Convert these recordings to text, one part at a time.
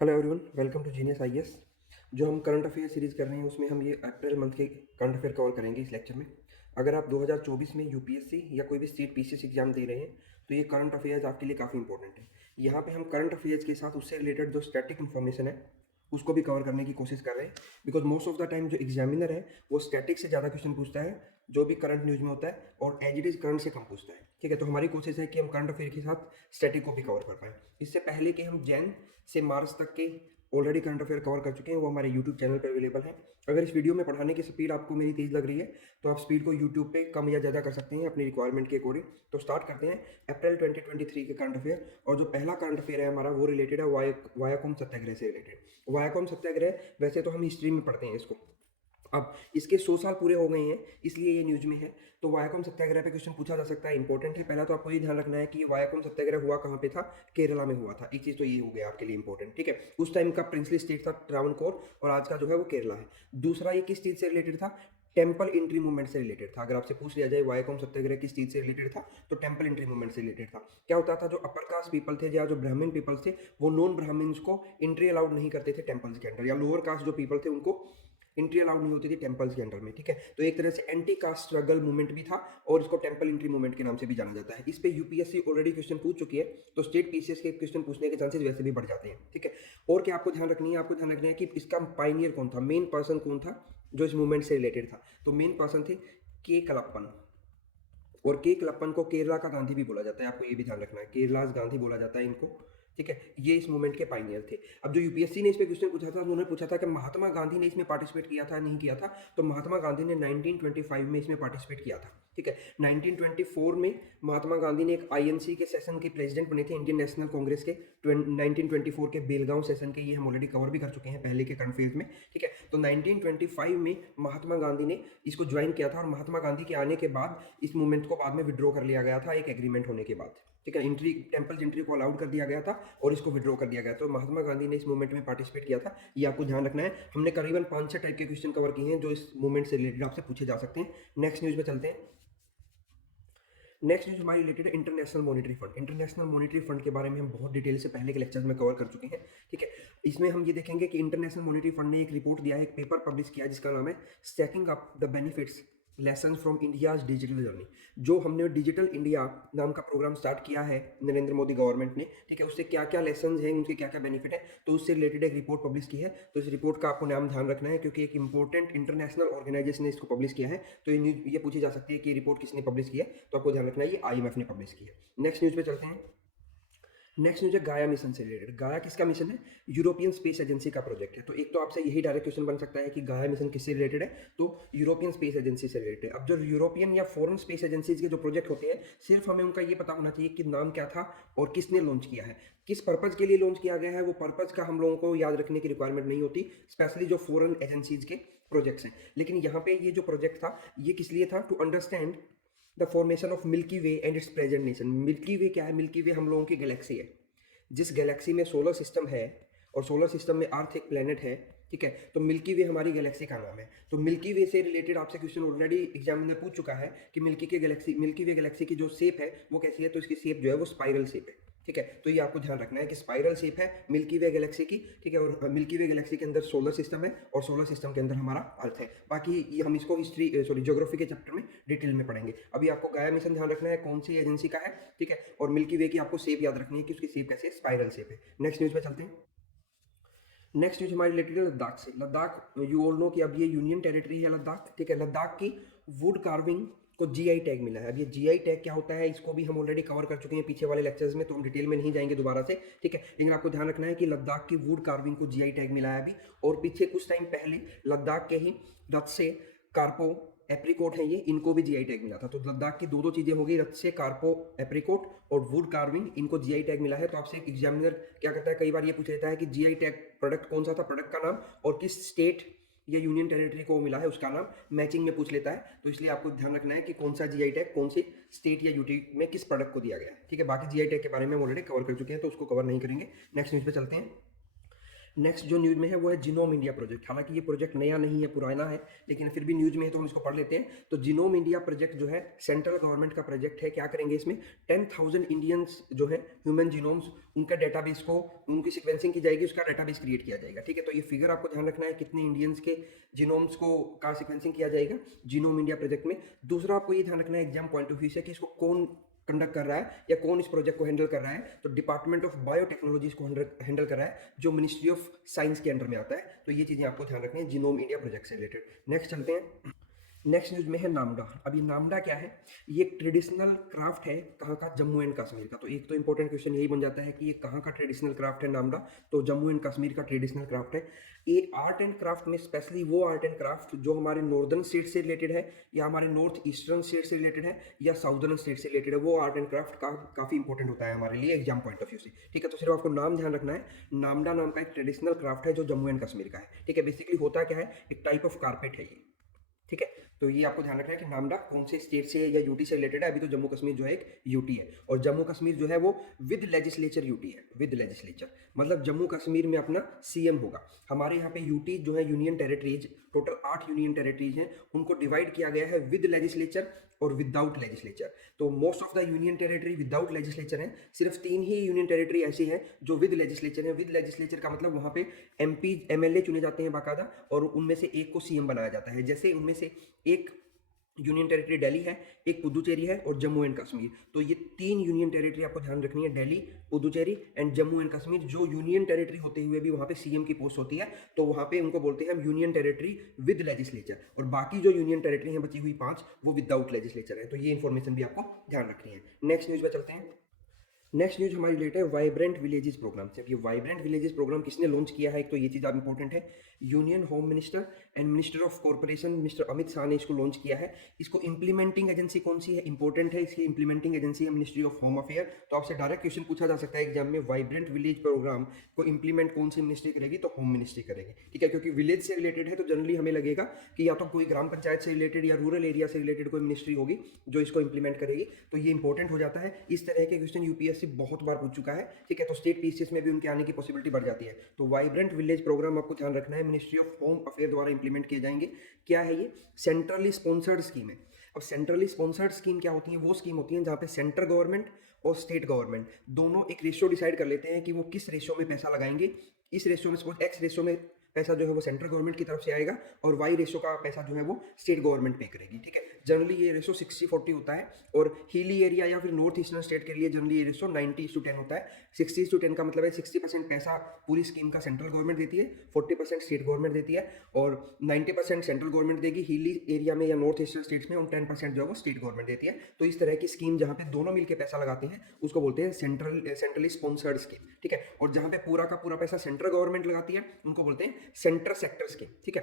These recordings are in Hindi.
Hello everyone, welcome to genius IAS. जो हम करंट अफेयर सीरीज कर रहे हैं उसमें हम ये अप्रैल मंथ के करंट अफेयर कवर करेंगे इस लेक्चर में। अगर आप 2024 में यूपीएससी या कोई भी स्टेट पीसीएस एग्जाम दे रहे हैं तो ये करंट अफेयर्स आपके लिए काफ़ी इंपॉर्टेंट है। यहाँ पे हम करंट अफेयर्स के साथ उससे रिलेटेड जो स्टैटिक इन्फॉर्मेशन है उसको भी कवर करने की कोशिश कर रहे हैं, because most of the time जो एग्जामिनर है वो स्टैटिक से ज़्यादा क्वेश्चन पूछता है जो भी करंट न्यूज़ में होता है, और एज इट इज़ करंट से कम पूछता है। ठीक है, तो हमारी कोशिश है कि हम करंट अफेयर के साथ स्टैटिक को भी कवर कर पाएँ। इससे पहले कि हम जैन से मार्च तक के ऑलरेडी करंट अफेयर कवर कर चुके हैं, वो हमारे यूट्यूब चैनल पर अवेलेबल है। अगर इस वीडियो में पढ़ाने की स्पीड आपको मेरी तेज़ लग रही है तो आप स्पीड को यूट्यूब पे कम या ज़्यादा कर सकते हैं अपनी रिक्वायरमेंट के अकॉर्डिंग। तो स्टार्ट करते हैं अप्रैल 2023 के करंट अफेयर। और जो पहला करंट अफेयर है हमारा वो रिलेटेड है वायाकॉम सत्याग्रह से रिलेटेड। वायाकॉम सत्याग्रह वैसे तो हम हिस्ट्री में पढ़ते हैं इसको, अब इसके 100 साल पूरे हो गए हैं इसलिए ये न्यूज़ में है। तो वायाकॉम सत्याग्रह पे क्वेश्चन पूछा जा सकता है, इंपॉर्टेंट है। पहला तो आपको ये ध्यान रखना है कि वायाकॉम सत्याग्रह हुआ कहाँ पे था, केरला में हुआ था। एक चीज़ तो ये हो गया आपके लिए इंपॉर्टेंट, ठीक है। उस टाइम का प्रिंसली स्टेट था ट्रावनकोर और आज का जो है वो केरला है। दूसरा ये किस चीज़ से रिलेटेड था, टेम्पल एंट्री मूवमेंट से रिलेटेड था। अगर आपसे पूछ लिया जाए वायाकॉम सत्याग्रह किस चीज़ से रिलेटेड था तो टेम्पल एंट्री मूवमेंट से रिलेटेड था। क्या होता था, जो अपर कास्ट पीपल थे या जो ब्राह्मण पीपल्स थे वो नॉन ब्राह्मण्स को एंट्री अलाउड नहीं करते थे टेम्पल्स के अंदर, या लोअर कास्ट जो पीपल थे उनको एंट्री अलाउड नहीं होती थी टेम्पल्स के अंडर में। ठीक है, तो एक तरह से एंटी कास्ट स्ट्रगल मूवमेंट भी था और इसको टेम्पल एंट्री मूवमेंट के नाम से भी जाना जाता है। इस पे यूपीएससी ऑलरेडी क्वेश्चन पूछ चुकी है, तो स्टेट पीसीएस के क्वेश्चन पूछने के चांसेस वैसे भी बढ़ जाते हैं। ठीक है, और क्या आपको ध्यान रखनी है, आपको ध्यान रखना है कि इसका पाइनियर कौन था, मेन पर्सन कौन था जो इस मूवमेंट से रिलेटेड था। तो मेन पर्सन थे के कलप्पन, और के कलप्पन को केरला का गांधी भी बोला जाता है। आपको ये भी ध्यान रखना है, केरलाज गांधी बोला जाता है इनको। ठीक है, ये इस मूवमेंट के पाइनियर थे। अब जो यूपीएससी ने इस पे क्वेश्चन पूछा था, उन्होंने पूछा था कि महात्मा गांधी ने इसमें पार्टिसिपेट किया था नहीं किया था, तो महात्मा गांधी ने 1925 में इसमें पार्टिसिपेट किया था। ठीक है, 1924 में महात्मा गांधी ने एक आईएनसी के सेशन के प्रेसिडेंट बने थे, इंडियन नेशनल कांग्रेस के। 1924 के बेलगांव सेशन के, ये हम ऑलरेडी कवर भी कर चुके हैं पहले के कन्फ्रेंस में। ठीक है, तो 1925 में महात्मा गांधी ने इसको ज्वाइन किया था, और महात्मा गांधी के आने के बाद इस मूवमेंट को बाद में विड्रॉ कर लिया गया था एक एग्रीमेंट होने के बाद। ठीक है, एंट्री टेम्पल एंट्री को अलाउड कर दिया गया था और इसको विड्रॉ कर दिया गया। तो महात्मा गांधी ने इस मूवमेंट में पार्टिसिपेट किया था, ये आपको ध्यान रखना है। हमने करीबन 5-6 टाइप के क्वेश्चन कवर किए हैं जो इस मूवमेंट से रिलेटेड आपसे पूछे जा सकते हैं। नेक्स्ट न्यूज में चलते हैं। नेक्स्ट न्यूज हमारी रिलेटेड है international monetary fund. International monetary fund के बारे में हम बहुत डिटेल से पहले के लेक्चर्स में कवर कर चुके हैं। ठीक है, इसमें हम ये देखेंगे कि इंटरनेशनल मॉनिटरी फंड ने एक रिपोर्ट दिया है, एक पेपर पब्लिश किया है जिसका नाम है stacking up the benefits lesson from India's digital journey. जो हमने डिजिटल इंडिया नाम का प्रोग्राम स्टार्ट किया है नरेंद्र मोदी गवर्नमेंट ने, ठीक है, उससे क्या क्या लेसन हैं, उनके क्या क्या बेनिफिट है, तो उससे रिलेटेड एक रिपोर्ट पब्लिश की है। तो इस रिपोर्ट का आपको नाम ध्यान रखना है क्योंकि एक इंपॉर्टेंट इंटरनेशनल ऑर्गेनाइजेशन ने इसको पब्लिश किया है। तो ये पूछी जा सकती है कि रिपोर्ट किसने पब्लिश की है, तो आपको ध्यान रखना है ये आईएमएफ ने पब्लिश की है। नेक्स्ट न्यूज पे चलते हैं। नेक्स्ट न्यूज है गाया मिशन से रिलेटेड। गाया किसका मिशन है, यूरोपियन स्पेस एजेंसी का प्रोजेक्ट है। तो एक तो आपसे यही डायरेक्ट क्वेश्चन बन सकता है कि गाया मिशन किससे रिलेटेड है, तो यूरोपियन स्पेस एजेंसी से रिलेटेड है। अब जो यूरोपियन या फॉरेन स्पेस एजेंसीज के जो प्रोजेक्ट होते हैं, सिर्फ हमें उनका ये पता होना चाहिए कि नाम क्या था और किसने लॉन्च किया है, किस पर्पज के लिए लॉन्च किया गया है। वो पर्पज का हम लोगों को याद रखने की रिक्वायरमेंट नहीं होती, स्पेशली जो फॉरेन एजेंसीज के प्रोजेक्ट्स हैं। लेकिन यहाँ पे ये जो प्रोजेक्ट था ये किस लिए था, to understand the formation of Milky Way and its present nation. Milky Way क्या है, मिल्की वे हम लोगों की गैलेक्सी है। जिस गैलेक्सी में सोलर सिस्टम है और सोलर सिस्टम में अर्थ एक प्लेनेट है, ठीक है, तो मिल्की वे हमारी गैलेक्सी का नाम है। तो मिल्की वे से रिलेटेड आपसे क्वेश्चन ऑलरेडी एग्जामिनर पूछ चुका है कि मिल्की वे गैलेक्सी की जो शेप है वो कैसी है, तो इसकी शेप जो है वो स्पाइरल शेप है। ठीक है, तो ये आपको ध्यान रखना है कि स्पाइरल शेप है मिल्की वे गैलेक्सी की। ठीक है, और मिल्की वे गैलेक्सी के अंदर सोलर सिस्टम है और सोलर सिस्टम के अंदर हमारा अर्थ है। बाकी ये हम इसको ज्योग्राफी के चैप्टर में डिटेल में पढ़ेंगे। अभी आपको गाया मिशन ध्यान रखना है कौन सी एजेंसी का है, ठीक है, और मिल्की वे की आपको शेप याद रखनी है कि उसकी शेप कैसी है, स्पाइरल शेप है। नेक्स्ट न्यूज पे चलते हैं। नेक्स्ट न्यूज हमारी रिलेटेड है लद्दाख से। लद्दाख यू ऑल नो कि अब ये यूनियन टेरिटरी है लद्दाख। ठीक है, लद्दाख की वुड कार्विंग को जीआई टैग मिला है। अब ये जीआई टैग क्या होता है इसको भी हम ऑलरेडी कवर कर चुके हैं पीछे वाले लेक्चर्स में, तो हम डिटेल में नहीं जाएंगे दोबारा से। ठीक है, लेकिन आपको ध्यान रखना है कि लद्दाख की वुड कार्विंग को जीआई टैग मिला है अभी, और पीछे कुछ टाइम पहले लद्दाख के ही रथ से कार्पो एप्रिकोट है ये, इनको भी जीआई टैग मिला था। तो लद्दाख की दो चीजें हो गई, रथ से कार्पो एप्रिकोट और वुड कार्विंग, इनको जीआई टैग मिला है। तो आपसे एग्जामिनर क्या करता है, कई बार ये पूछ लेता है कि जीआई टैग प्रोडक्ट कौन सा था, प्रोडक्ट का नाम और किस स्टेट या यूनियन टेरिटरी को मिला है उसका नाम मैचिंग में पूछ लेता है। तो इसलिए आपको ध्यान रखना है कि कौन सा जीआई टैग कौन सी स्टेट या यूटी में किस प्रोडक्ट को दिया गया है। ठीक है, बाकी जीआई टैग के बारे में हम ऑलरेडी कवर कर चुके हैं तो उसको कवर नहीं करेंगे। नेक्स्ट न्यूज पे चलते हैं। नेक्स्ट जो न्यूज़ में है वो है जीनोम इंडिया प्रोजेक्ट। हालांकि ये प्रोजेक्ट नया नहीं है, पुराना है, लेकिन फिर भी न्यूज़ में है तो हम इसको पढ़ लेते हैं। तो जीनोम इंडिया प्रोजेक्ट जो है सेंट्रल गवर्नमेंट का प्रोजेक्ट है। क्या करेंगे इसमें, 10,000 इंडियंस जो है ह्यूमन जीनोम्स, उनका डेटाबेस को, उनकी सिक्वेंसिंग की जाएगी, उसका डेटाबेस क्रिएट किया जाएगा। ठीक है, तो ये फिगर आपको ध्यान रखना है, कितने इंडियंस के जीनोम्स को का सिक्वेंसिंग किया जाएगा जीनोम इंडिया प्रोजेक्ट में। दूसरा आपको ये ध्यान रखना है एग्जाम पॉइंट ऑफ व्यू से कि इसको कौन कंडक्ट कर रहा है या कौन इस प्रोजेक्ट को हैंडल कर रहा है। तो डिपार्टमेंट ऑफ बायोटेक्नोलॉजी इसको हैंडल कर रहा है, जो मिनिस्ट्री ऑफ साइंस के अंडर में आता है। तो ये चीज़ें आपको ध्यान रखनी है जीनोम इंडिया प्रोजेक्ट से रिलेटेड। नेक्स्ट चलते हैं। नेक्स्ट न्यूज में है नामडा। अब ये नामडा क्या है, ये एक ट्रेडिशनल क्राफ्ट है कहाँ का, जम्मू एंड कश्मीर का। तो एक तो इंपॉर्टेंट क्वेश्चन यही बन जाता है कि ये कहाँ का ट्रेडिशनल क्राफ्ट है नामडा, तो जम्मू एंड कश्मीर का ट्रेडिशनल क्राफ्ट है। ये आर्ट एंड क्राफ्ट में स्पेशली वो आर्ट एंड क्राफ्ट जो हमारे नॉर्दर्न स्टेट से रिलेटेड है, या हमारे नॉर्थ ईस्टर्न स्टेट से रिलेटेड है, या साउदर्न स्टेट से रिलेटेड है, वो आर्ट एंड क्राफ्ट काफ़ी इंपॉर्टेंट होता है हमारे लिए एग्जाम पॉइंट ऑफ व्यू से। ठीक है, तो सिर्फ आपको नाम ध्यान रखना है, नामडा नाम का एक ट्रेडिशनल क्राफ्ट है जो जम्मू एंड कश्मीर का है। ठीक है, बेसिकली होता क्या है, एक टाइप ऑफ कारपेट है ये। ठीक है, तो ये आपको ध्यान रखना है कि नामडा कौन से स्टेट से या यूटी से रिलेटेड है। अभी तो जम्मू कश्मीर जो है एक यूटी है, और जम्मू कश्मीर जो है वो विद लेजिस्लेचर यूटी है, विद लेजिस्लेचर मतलब जम्मू कश्मीर में अपना सीएम होगा। हमारे यहाँ पे यूटी जो है union territories, total 8 union territories हैं, उनको डिवाइड किया गया है विद लेजिस्लेचर और विदाउट लेजिस्लेचर। तो most of the union territory without legislature है, सिर्फ 3 ही यूनियन टेरिटरी ऐसी है जो विद लेजिस्लेचर है। विद लेजिस्लेचर का मतलब वहाँ पे एमपी एमएलए चुने जाते हैं बाकायदा, और उनमें से एक को सीएम बनाया जाता है। जैसे उनमें से एक यूनियन टेरिटरी दिल्ली है, एक पुदुचेरी है और जम्मू एंड कश्मीर। तो ये 3 यूनियन टेरिटरी आपको ध्यान रखनी है, दिल्ली, पुदुचेरी एंड जम्मू एंड कश्मीर। जो यूनियन टेरिटरी होते हुए भी वहाँ पे सीएम की पोस्ट होती है, तो वहाँ पे उनको बोलते हैं हम यूनियन टेरिटरी विद लेजिस्लेचर। और बाकी जो यूनियन टेरिटरी हैं बची हुई 5, वो विदाउट लेजिस्लेचर है। तो ये इन्फॉर्मेशन भी आपको ध्यान रखनी है। नेक्स्ट न्यूज़ पे चलते हैं। नेक्स्ट न्यूज हमारी रिलेटेड है वाइब्रेंट विलेजेस प्रोग्राम से। अब ये वाइब्रेंट विलेजेस प्रोग्राम किसने लॉन्च किया है, एक तो ये चीज़ आप इंपॉर्टेंट है, union home minister and minister of corporation mister Amit Shah ने इसको लॉन्च किया है। इसको इंप्लीमेंटिंग एजेंसी कौन सी है, इंपॉर्टेंट है, इसकी इंप्लीमेंटिंग एजेंसी है मिनिस्ट्री ऑफ होम अफेयर। तो आपसे डायरेक्ट क्वेश्चन पूछा जा सकता है एग्जाम में, वाइब्रेंट विलेज प्रोग्राम को इंप्लीमेंट कौन सी मिनिस्ट्री करेगी, तो होम मिनिस्ट्री करेगी। ठीक है, क्योंकि विलेज से रिलेटेड है तो जनरली हमें लगेगा कि या तो कोई ग्राम पंचायत से रिलेटेड या रूरल एरिया से रिलेटेड कोई मिनिस्ट्री होगी जो इसको इंप्लीमेंट करेगी। तो ये इंपॉर्टेंट हो जाता है। इस तरह के क्वेश्चन यूपीएससी बहुत बार पूछ चुका है। ठीक है, तो स्टेट पीसीएस में भी उनके आने की पॉसिबिलिटी बढ़ जाती है। तो वाइब्रेंट विलेज प्रोग्राम आपको ध्यान रखना है, मिनिस्ट्री ऑफ होम अफेयर द्वारा इंप्लीमेंट किए जाएंगे। क्या है ये, सेंट्रली स्पॉन्सर्ड स्कीम है। अब सेंट्रली स्पॉन्सर्ड स्कीम क्या होती है, वो स्कीम होती है जहाँ पे सेंट्रल गवर्नमेंट और स्टेट गवर्नमेंट दोनों एक रेशियो डिसाइड कर लेते हैं कि वो किस रेशियो में पैसा लगाएंगे। इस रेशियो में सपोज एक्स रेशियो में पैसा जो है वो सेंट्रल गवर्नमेंट की तरफ से आएगा, और वाई रेशियो का पैसा जो है वो स्टेट गवर्नमेंट पे करेगी। ठीक है, जनरली ये रेशियो 60-40 होता है, और हिली एरिया या फिर नॉर्थ ईस्टर्न स्टेट के लिए जनरली ये रेशियो 90:10 होता है। 60:10 का मतलब है 60% पैसा पूरी स्कीम का सेंट्रल गवर्नमेंट देती है, 40% स्टेट गवर्नमेंट देती है, और 90% सेंट्रल गवर्नमेंट देगी हिली एरिया में या नॉर्थ ईस्टर्न स्टेट्स में, और 10% जो है वो स्टेट गवर्नमेंट देती है। तो इस तरह की स्कीम जहाँ पे दोनों मिलकर पैसा लगाते हैं उसको बोलते हैं सेंट्रली स्पॉन्सर्ड स्कीम। ठीक है, और जहाँ पे पूरा का पूरा पैसा सेंट्रल गवर्नमेंट लगाती है उनको बोलते हैं सेंटर सेक्टर स्कीम। ठीक है,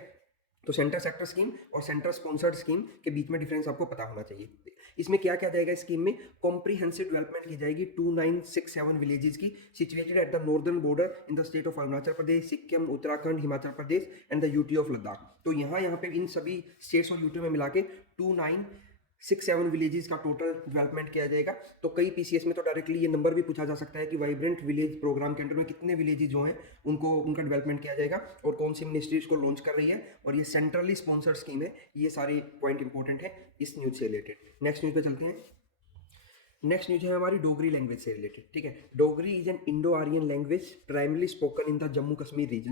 तो सेंटर सेक्टर स्कीम और सेंटर स्पॉन्सर्ड स्कीम के बीच में डिफरेंस आपको पता होना चाहिए। इसमें क्या क्या जाएगा, स्कीम में कॉम्प्रीहेंसिव डेवलपमेंट की जाएगी 2967 विलेजेस की, situated at the northern border in the state of Arunachal Pradesh, Sikkim, Uttarakhand, Himachal Pradesh and the UT of Ladakh. तो यहाँ पे इन सभी स्टेट्स और यूटी में मिला के 2967 विलेजेस का टोटल डेवलपमेंट किया जाएगा। तो कई पीसीएस में तो डायरेक्टली ये नंबर भी पूछा जा सकता है कि वाइब्रेंट विलेज प्रोग्राम के अंडर में कितने विलेजेस जो हैं उनको उनका डेवलपमेंट किया जाएगा, और कौन सी मिनिस्ट्री इसको लॉन्च कर रही है, और ये सेंट्रली स्पॉन्सर्ड स्कीम है। ये सारे पॉइंट इंपॉर्टेंट है इस न्यूज से रिलेटेड। नेक्स्ट न्यूज पे चलते हैं। नेक्स्ट न्यूज है हमारी डोगरी लैंग्वेज से रिलेटेड। ठीक है, Dogri is an Indo Aryan language primarily spoken in the Jammu Kashmir region,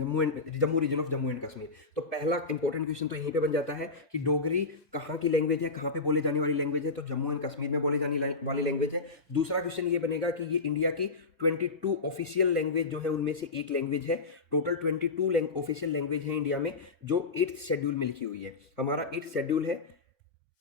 Jammu region of Jammu and Kashmir. तो पहला इंपॉर्टेंट क्वेश्चन तो यहीं पे बन जाता है कि डोगरी कहाँ की लैंग्वेज है, कहाँ पे बोले जाने वाली लैंग्वेज है, तो जम्मू एंड कश्मीर में बोले जाने वाली लैंग्वेज है। दूसरा क्वेश्चन ये बनेगा कि ये इंडिया की 22 ऑफिशियल लैंग्वेज जो है उनमें से एक लैंग्वेज है। टोटल 22 ऑफिशियल लैंग्वेज है इंडिया में, जो 8th शेड्यूल में लिखी हुई है। हमारा 8th शेड्यूल है,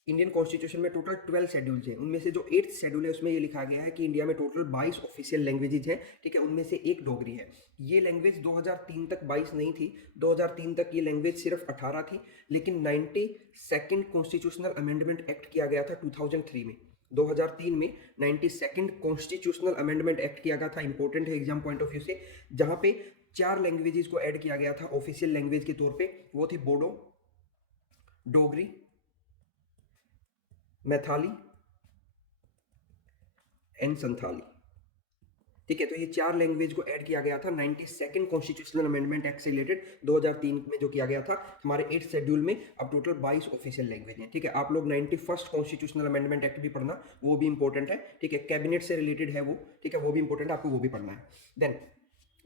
इंडियन कॉन्स्टिट्यूशन में टोटल 12 शेड्यूल्स हैं, उनमें से जो 8th शेड्यूल है उसमें ये लिखा गया है कि इंडिया में टोटल 22 ऑफिशियल लैंग्वेजेज हैं। ठीक है, उनमें से एक डोगरी है। ये लैंग्वेज 2003 तक 22 नहीं थी, 2003 तक ये लैंग्वेज सिर्फ 18 थी, लेकिन 92nd कॉन्स्टिट्यूशनल अमेंडमेंट एक्ट किया गया था 2003 में। 2003 में 92nd कॉन्स्टिट्यूशनल अमेंडमेंट एक्ट किया गया था, इंपॉर्टेंट है एग्जाम पॉइंट ऑफ व्यू से, जहाँ पे 4 लैंग्वेजेस को ऐड किया गया था ऑफिशियल लैंग्वेज के तौर पे। वो थी बोडो, डोगरी, मैथाली एंड संथाली। ठीक है, तो ये 4 लैंग्वेज को ऐड किया गया था 92nd कॉन्स्टिट्यूशनल अमेंडमेंट एक्ट से रिलेटेड 2003 में जो किया गया था हमारे 8th शेड्यूल में। अब टोटल 22 ऑफिशियल लैंग्वेज हैं। ठीक है, आप लोग 91st कॉन्स्टिट्यूशनल अमेंडमेंट एक्ट भी पढ़ना, वो भी इंपॉर्टेंट है। ठीक है, कैबिनेट से रिलेटेड है वो। ठीक है, वो भी इंपॉर्टेंट है, आपको वो भी पढ़ना है। देन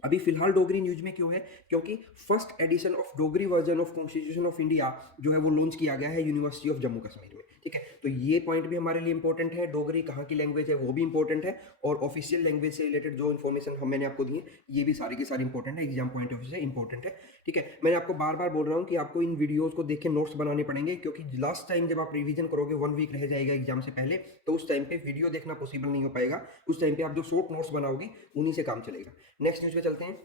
अभी फिलहाल डोगरी न्यूज में क्यों है, क्योंकि first edition of Dogri version of constitution of India जो है वो लॉन्च किया गया है यूनिवर्सिटी ऑफ जम्मू कश्मीर में। ठीक है, तो ये पॉइंट भी हमारे लिए इंपॉर्टेंट है। डोगरी कहाँ की लैंग्वेज है वो भी इंपॉर्टेंट है, और ऑफिशियल लैंग्वेज से रिलेटेड जो इन्फॉर्मेशन मैंने आपको दी है ये भी सारी की सारी इंपॉर्टेंट है, एग्जाम पॉइंट ऑफ व्यू से इंपॉर्टेंट है। ठीक है, मैंने आपको बार बार बोल रहा हूँ कि आपको इन वीडियोस को देख के नोट्स बनाने पड़ेंगे, क्योंकि लास्ट टाइम जब आप रिवीजन करोगे 1 वीक रह जाएगा एग्जाम से पहले, तो उस टाइम पे वीडियो देखना पॉसिबल नहीं हो पाएगा। उस टाइम पे आप जो शॉर्ट नोट्स बनाओगे उन्हीं से काम चलेगा। नेक्स्ट न्यूज पे चलते हैं।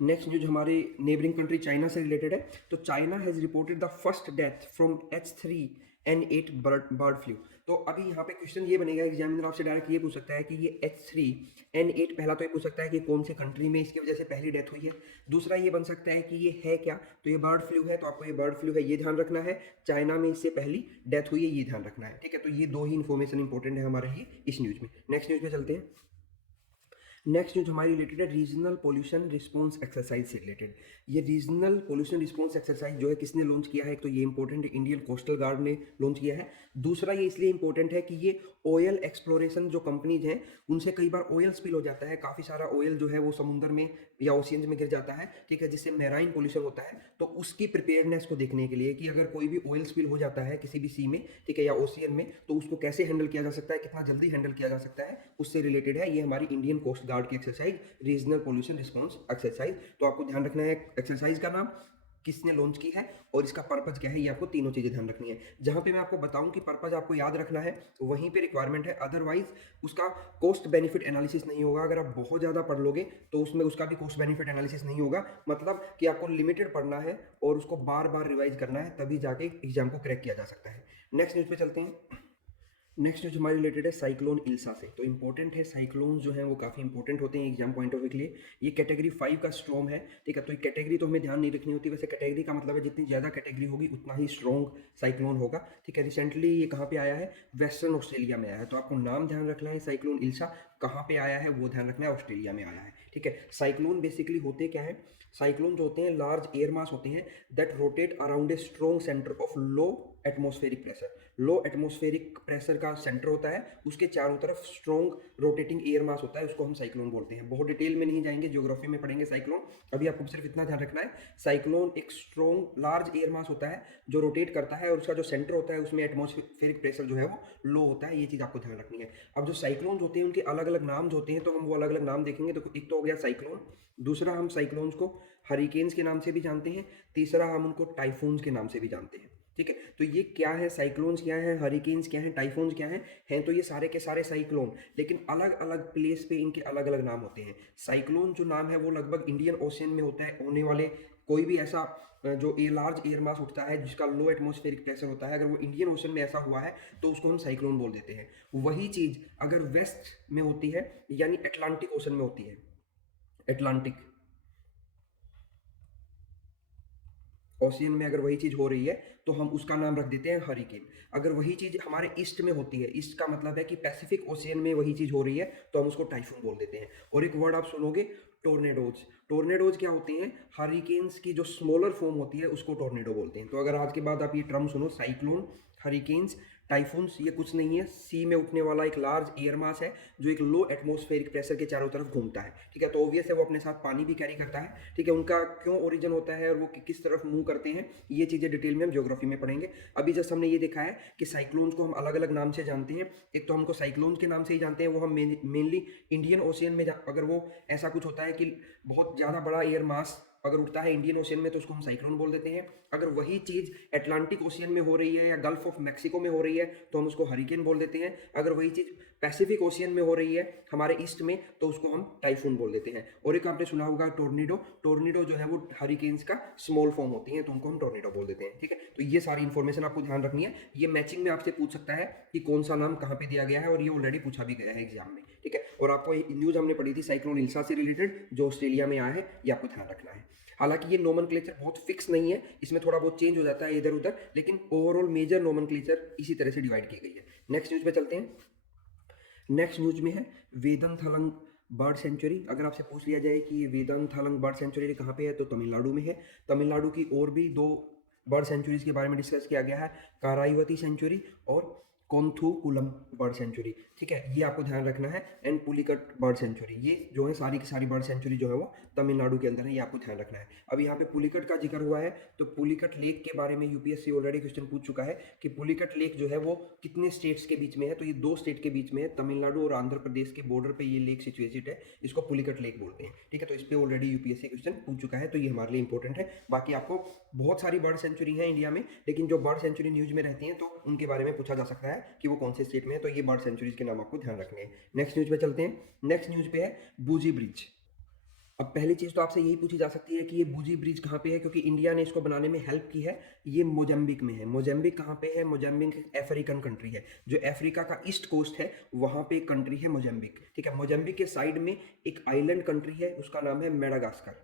नेक्स्ट न्यूज हमारे नेबरिंग कंट्री चाइना से रिलेटेड है। तो China has reported the first death from H3N8 bird flu. तो अभी यहाँ पे क्वेश्चन ये बनेगा, एग्जामिनर आपसे डायरेक्ट ये पूछ सकता है कि ये H3N8, पहला तो ये पूछ सकता है कि कौन से कंट्री में इसकी वजह से पहली डेथ हुई है। दूसरा ये बन सकता है कि ये है क्या, तो ये बर्ड फ्लू है, तो आपको ये बर्ड फ्लू है ये ध्यान रखना है। चाइना में इससे पहली डेथ हुई है ये ध्यान रखना है। ठीक है, तो ये दो ही इन्फॉर्मेशन इंपॉर्टेंट है हमारे लिए इस न्यूज में। नेक्स्ट न्यूज में चलते हैं। नेक्स्ट न्यूज हमारी रिलेटेड है रीजनल पोल्यूशन रिस्पॉन्स एक्सरसाइज से रिलेटेड। ये रीजनल पोल्यूशन रिस्पॉन्स एक्सरसाइज जो है किसने लॉन्च किया है, एक तो ये इंपॉर्टेंट है इंडियन कोस्टल गार्ड ने लॉन्च किया है। दूसरा ये इसलिए इंपॉर्टेंट है कि ये ऑयल एक्सप्लोरेशन जो कंपनीज हैं उनसे कई बार ऑयल स्पिल हो जाता है, काफ़ी सारा ऑयल जो है वो समुद्र में या ओशियंस में गिर जाता है। ठीक है, जिससे मैराइन पोल्यूशन होता है। तो उसकी प्रिपेयरनेस को देखने के लिए कि अगर कोई भी ऑयल स्पिल हो जाता है किसी भी सी में, ठीक है, या ओशियन में, तो उसको कैसे हैंडल किया जा सकता है, कितना जल्दी हैंडल किया जा सकता है, उससे रिलेटेड है ये हमारी इंडियन कोस्ट गार्ड की exercise, regional pollution response exercise. तो आपको ध्यान रखना है एक्सरसाइज का नाम, किसने लॉन्च की है और इसका पर्पज क्या है, ये आपको तीनों चीजें ध्यान रखनी है। जहां पे मैं आपको बताऊं कि पर्पज आपको याद रखना है वहीं पे रिक्वायरमेंट है, अदरवाइज उसका कॉस्ट बेनिफिट एनालिसिस नहीं होगा। अगर आप बहुत ज़्यादा पढ़ लोगे तो उसमें उसका भी कॉस्ट बेनिफिट एनालिसिस नहीं होगा। मतलब कि आपको लिमिटेड पढ़ना है और उसको बार बार रिवाइज करना है, तभी जाके एग्जाम को क्रैक किया जा सकता है। नेक्स्ट न्यूज पे चलते हैं। नेक्स्ट न्यूज हमारी रिलेटेड है साइक्लोन इल्सा से। तो इंपॉर्टेंट है, साइक्लोन जो है वो काफ़ी इंपॉर्टेंट होते हैं एग्जाम पॉइंट ऑफ व्यू के लिए। ये कैटेगरी 5 का स्ट्रॉम है। ठीक है, तो ये कैटेगरी तो हमें ध्यान नहीं रखनी होती, वैसे कैटेगरी का मतलब है जितनी ज़्यादा कैटेगरी होगी उतना ही स्ट्रॉन्ग साइक्लोन होगा। ठीक है, रिसेंटली ये कहाँ पे आया है, वेस्टर्न ऑस्ट्रेलिया में आया है। तो आपको नाम ध्यान रखना है, साइक्लोन इल्सा कहाँ पे आया है वो ध्यान रखना है, ऑस्ट्रेलिया में आया है। ठीक है, साइक्लोन बेसिकली होते क्या है, साइक्लोन जो होते हैं लार्ज एयर मास होते हैं that rotate around a strong centre of low atmospheric pressure. Low atmospheric pressure का सेंटर होता है, उसके चारों तरफ स्ट्रॉन्ग रोटेटिंग एयर मास होता है, उसको हम साइक्लोन बोलते हैं। बहुत डिटेल में नहीं जाएंगे, ज्योग्राफी में पढ़ेंगे साइक्लोन। अभी आपको सिर्फ इतना ध्यान रखना है, साइक्लोन एक स्ट्रॉन्ग लार्ज एयर मास होता है जो रोटेट करता है, और उसका जो सेंटर होता है उसमें एटमॉस्फेरिक प्रेशर जो है वो लो होता है। ये चीज़ आपको ध्यान रखनी है। अब जो साइक्लोन होते हैं उनके अलग अलग नाम जो होते हैं, तो हम वो अलग अलग नाम देखेंगे। तो एक तो हो गया साइक्लोन, दूसरा हम साइक्लोन्स को हरिकेन्स के नाम से भी जानते हैं, तीसरा हम उनको टाइफून्स के नाम से भी जानते हैं। ठीक है, तो ये क्या है, साइक्लोन्स क्या है, हरिकेन्स क्या है, टाइफून्स क्या हैं तो ये सारे के सारे साइक्लोन, लेकिन अलग अलग प्लेस पे इनके अलग अलग नाम होते हैं। साइक्लोन जो नाम है वो लगभग इंडियन ओशियन में होता है, होने वाले कोई भी ऐसा जो लार्ज एयर मास उठता है जिसका लो एटमॉस्फेरिक प्रेशर होता है, अगर वो इंडियन ओशन में ऐसा हुआ है तो उसको हम साइक्लोन बोल देते हैं। वही चीज़ अगर वेस्ट में होती है यानी अटलांटिक ओशन में होती है, अटलांटिक ओशियन में अगर वही चीज़ हो रही है तो हम उसका नाम रख देते हैं हरिकेन। अगर वही चीज़ हमारे ईस्ट में होती है, ईस्ट का मतलब है कि पैसिफिक ओशियन में वही चीज़ हो रही है, तो हम उसको टाइफून बोल देते हैं। और एक वर्ड आप सुनोगे टोर्नेडोज। टोर्नेडोज क्या होती हैं, हरिकेन्स की जो स्मॉलर फॉर्म होती है उसको टोर्नेडो बोलते हैं। तो अगर आज के बाद आप ये टर्म सुनो, साइक्लोन, हरिकेन्स, टाइफून्स, ये कुछ नहीं है, सी में उठने वाला एक लार्ज एयर मास है जो एक लो एटमॉस्फेरिक प्रेशर के चारों तरफ घूमता है। ठीक है, तो ऑब्वियस है वो अपने साथ पानी भी कैरी करता है। ठीक है, उनका क्यों ओरिजिन होता है और वो किस तरफ मूव करते हैं, ये चीज़ें डिटेल में हम ज्योग्राफी में पढ़ेंगे। अभी जस्ट हमने ये देखा है कि साइक्लोन्स को हम अलग अलग नाम से जानते हैं। एक तो हमको साइक्लोन्स के नाम से ही जानते हैं, वो हम मेनली इंडियन ओशियन में अगर वो ऐसा कुछ होता है कि बहुत ज़्यादा बड़ा एयर मास अगर उठता है इंडियन ओशियन में तो उसको हम साइक्लोन बोल देते हैं। अगर वही चीज़ अटलांटिक ओशियन में हो रही है या गल्फ ऑफ मैक्सिको में हो रही है तो हम उसको हरिकेन बोल देते हैं। अगर वही चीज़ पैसिफिक ओशियन में हो रही है हमारे ईस्ट में तो उसको हम टाइफून बोल देते हैं। और एक आपने सुना होगा टोर्नेडो, टोर्नेडो जो है वो हरिकेन्स का स्मॉल फॉर्म होती है तो उनको हम टोर्नेडो बोल देते हैं। ठीक है, तो ये सारी इन्फॉर्मेशन आपको ध्यान रखनी है। ये मैचिंग में आपसे पूछ सकता है कि कौन सा नाम कहाँ पे दिया गया है, और ये ऑलरेडी पूछा भी गया है एग्जाम में। ठीक है, और आपको न्यूज़ हमने पढ़ी थी साइक्लोन इल्सा से रिलेटेड जो ऑस्ट्रेलिया में आया है, ये आपको ध्यान रखना है। हालांकि ये नोमेनक्लेचर बहुत फिक्स नहीं है, इसमें थोड़ा बहुत चेंज हो जाता है इधर उधर, लेकिन ओवरऑल मेजर नोमेनक्लेचर इसी तरह से डिवाइड की गई है। नेक्स्ट न्यूज़ पे चलते हैं। नेक्स्ट न्यूज में है वेदन थलंग बर्ड सेंचुरी, अगर आपसे पूछ लिया जाए कि ये वेदांथालंग बर्ड सेंचुरी कहाँ पे है, तो तमिलनाडु में है। तमिलनाडु की और भी दो बर्ड सेंचुरीज के बारे में डिस्कस किया गया है, काराइवती सेंचुरी और कोंथुकुलम बर्ड सेंचुरी। ठीक है, ये आपको ध्यान रखना है। एंड पुलिकट बर्ड सेंचुरी, ये जो है सारी की सारी बर्ड सेंचुरी जो है वो तमिलनाडु के अंदर है, ये आपको ध्यान रखना है। अब यहाँ पे पुलिकट का जिक्र हुआ है, तो पुलिकट लेक के बारे में यूपीएससी ऑलरेडी क्वेश्चन पूछ चुका है कि पुलिकट लेक जो है वो कितने स्टेट्स के बीच में है, तो ये दो स्टेट के बीच में है, तमिलनाडु और आंध्र प्रदेश के बॉर्डर पे ये लेक सिचुएटेड है, इसको पुलिकट लेक बोलते हैं। ठीक है, तो इस पर ऑलरेडी यूपीएससी क्वेश्चन पूछ चुका है, तो ये हमारे लिए इंपॉर्टेंट है। बाकी आपको बहुत सारी बर्ड सेंचुरी है इंडिया में, लेकिन जो बर्ड सेंचुरी न्यूज में रहती हैं तो उनके बारे में पूछा जा सकता है कि वो कौन से स्टेट में है, तो ये बर्ड सेंचुरीज के नाम आपको ध्यान रखने हैं। नेक्स्ट न्यूज पे चलते हैं। नेक्स्ट न्यूज पे है बूजी ब्रिज। अब पहली चीज तो आपसे यही पूछी जा सकती है कि ये बूजी ब्रिज कहाँ पे है, क्योंकि इंडिया ने इसको बनाने में हेल्प की है। ये मोजाम्बिक में है। मोजाम्बिक कहाँ पे है? मोजाम्बिक एक अफ्रीकन कंट्री है, जो अफ्रीका का ईस्ट कोस्ट है, वहां पे एक कंट्री है मोजाम्बिक। ठीक है, मोजाम्बिक के साइड में एक आइलैंड कंट्री है, उसका नाम है मेडागास्कर।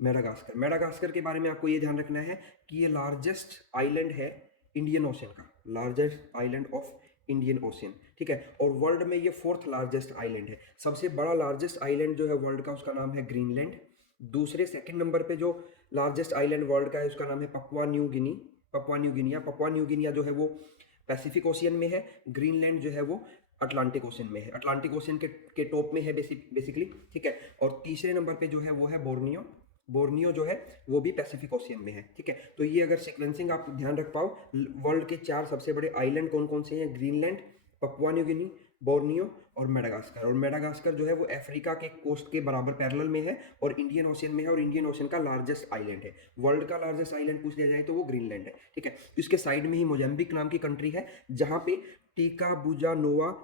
मेडागास्कर, मेडागास्कर के बारे में आपको ये ध्यान रखना है कि ये लार्जेस्ट आइलैंड है इंडियन ओशन का, largest island of Indian ocean. ठीक है, और वर्ल्ड में ये फोर्थ लार्जेस्ट आइलैंड है। सबसे बड़ा लार्जेस्ट आइलैंड जो है वर्ल्ड का, उसका नाम है ग्रीनलैंड। दूसरे सेकंड नंबर पे जो लार्जेस्ट आइलैंड वर्ल्ड का है, उसका नाम है Papua New Guinea. Papua new Guinea, Papua new Guinea जो है वो पैसिफिक ओशियन में है। ग्रीनलैंड जो है वो अटलांटिक ओशन में है, अटलांटिक ओशन के टॉप में है बेसिकली। ठीक है, और तीसरे नंबर पे जो है वो है बोर्नियो। बोर्नियो जो है वो भी पैसिफिक ओशियन में है। ठीक है, तो ये अगर सीक्वेंसिंग आप ध्यान रख पाओ, वर्ल्ड के 4 सबसे बड़े आइलैंड कौन कौन से हैं? Greenland, Papua New Guinea, Borneo और मेडागास्कर। और मेडागास्कर जो है वो अफ्रीका के कोस्ट के बराबर पैरेलल में है और इंडियन ओशियन में है, और इंडियन ओशियन का लार्जेस्ट आइलैंड है। वर्ल्ड का लार्जेस्ट आइलैंड पूछ लिया जाए तो वो ग्रीनलैंड है। ठीक है, इसके साइड में ही मोजाम्बिक नाम की कंट्री है, जहां पे टीका बुजा नोवा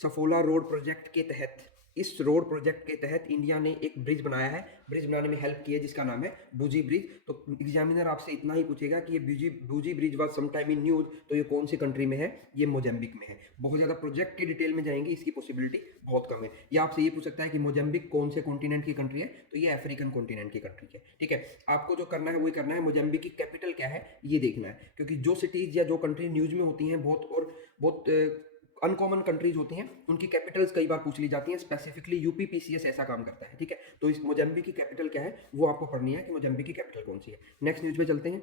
सफोला रोड प्रोजेक्ट के तहत, इस रोड प्रोजेक्ट के तहत इंडिया ने एक ब्रिज बनाया है, ब्रिज बनाने में हेल्प की है, जिसका नाम है बूजी ब्रिज। तो एग्जामिनर आपसे इतना ही पूछेगा कि ये बूजी bridge was some time in news, तो ये कौन सी कंट्री में है? ये मोजाम्बिक में है। बहुत ज़्यादा प्रोजेक्ट के डिटेल में जाएंगे, इसकी पॉसिबिलिटी बहुत कम है। या आपसे ये पूछ सकता है कि मोजाम्बिक कौन से कॉन्टिनेंट की कंट्री है, तो ये अफ्रीकन कॉन्टिनेंट की कंट्री है। ठीक है, आपको जो करना है वही करना है। मोजाम्बिक की कैपिटल क्या है ये देखना है, क्योंकि जो सिटीज या जो कंट्री न्यूज में होती हैं बहुत अनकॉमन कंट्रीज होती हैं, उनकी कैपिटल्स कई बार पूछ ली जाती हैं। स्पेसिफिकली यूपीपीसीएस ऐसा काम करता है। ठीक है, तो इस मोजाम्बिक की कैपिटल क्या है वो आपको पढ़नी है कि मोजाम्बिक की कैपिटल कौन सी है। नेक्स्ट न्यूज पे चलते हैं।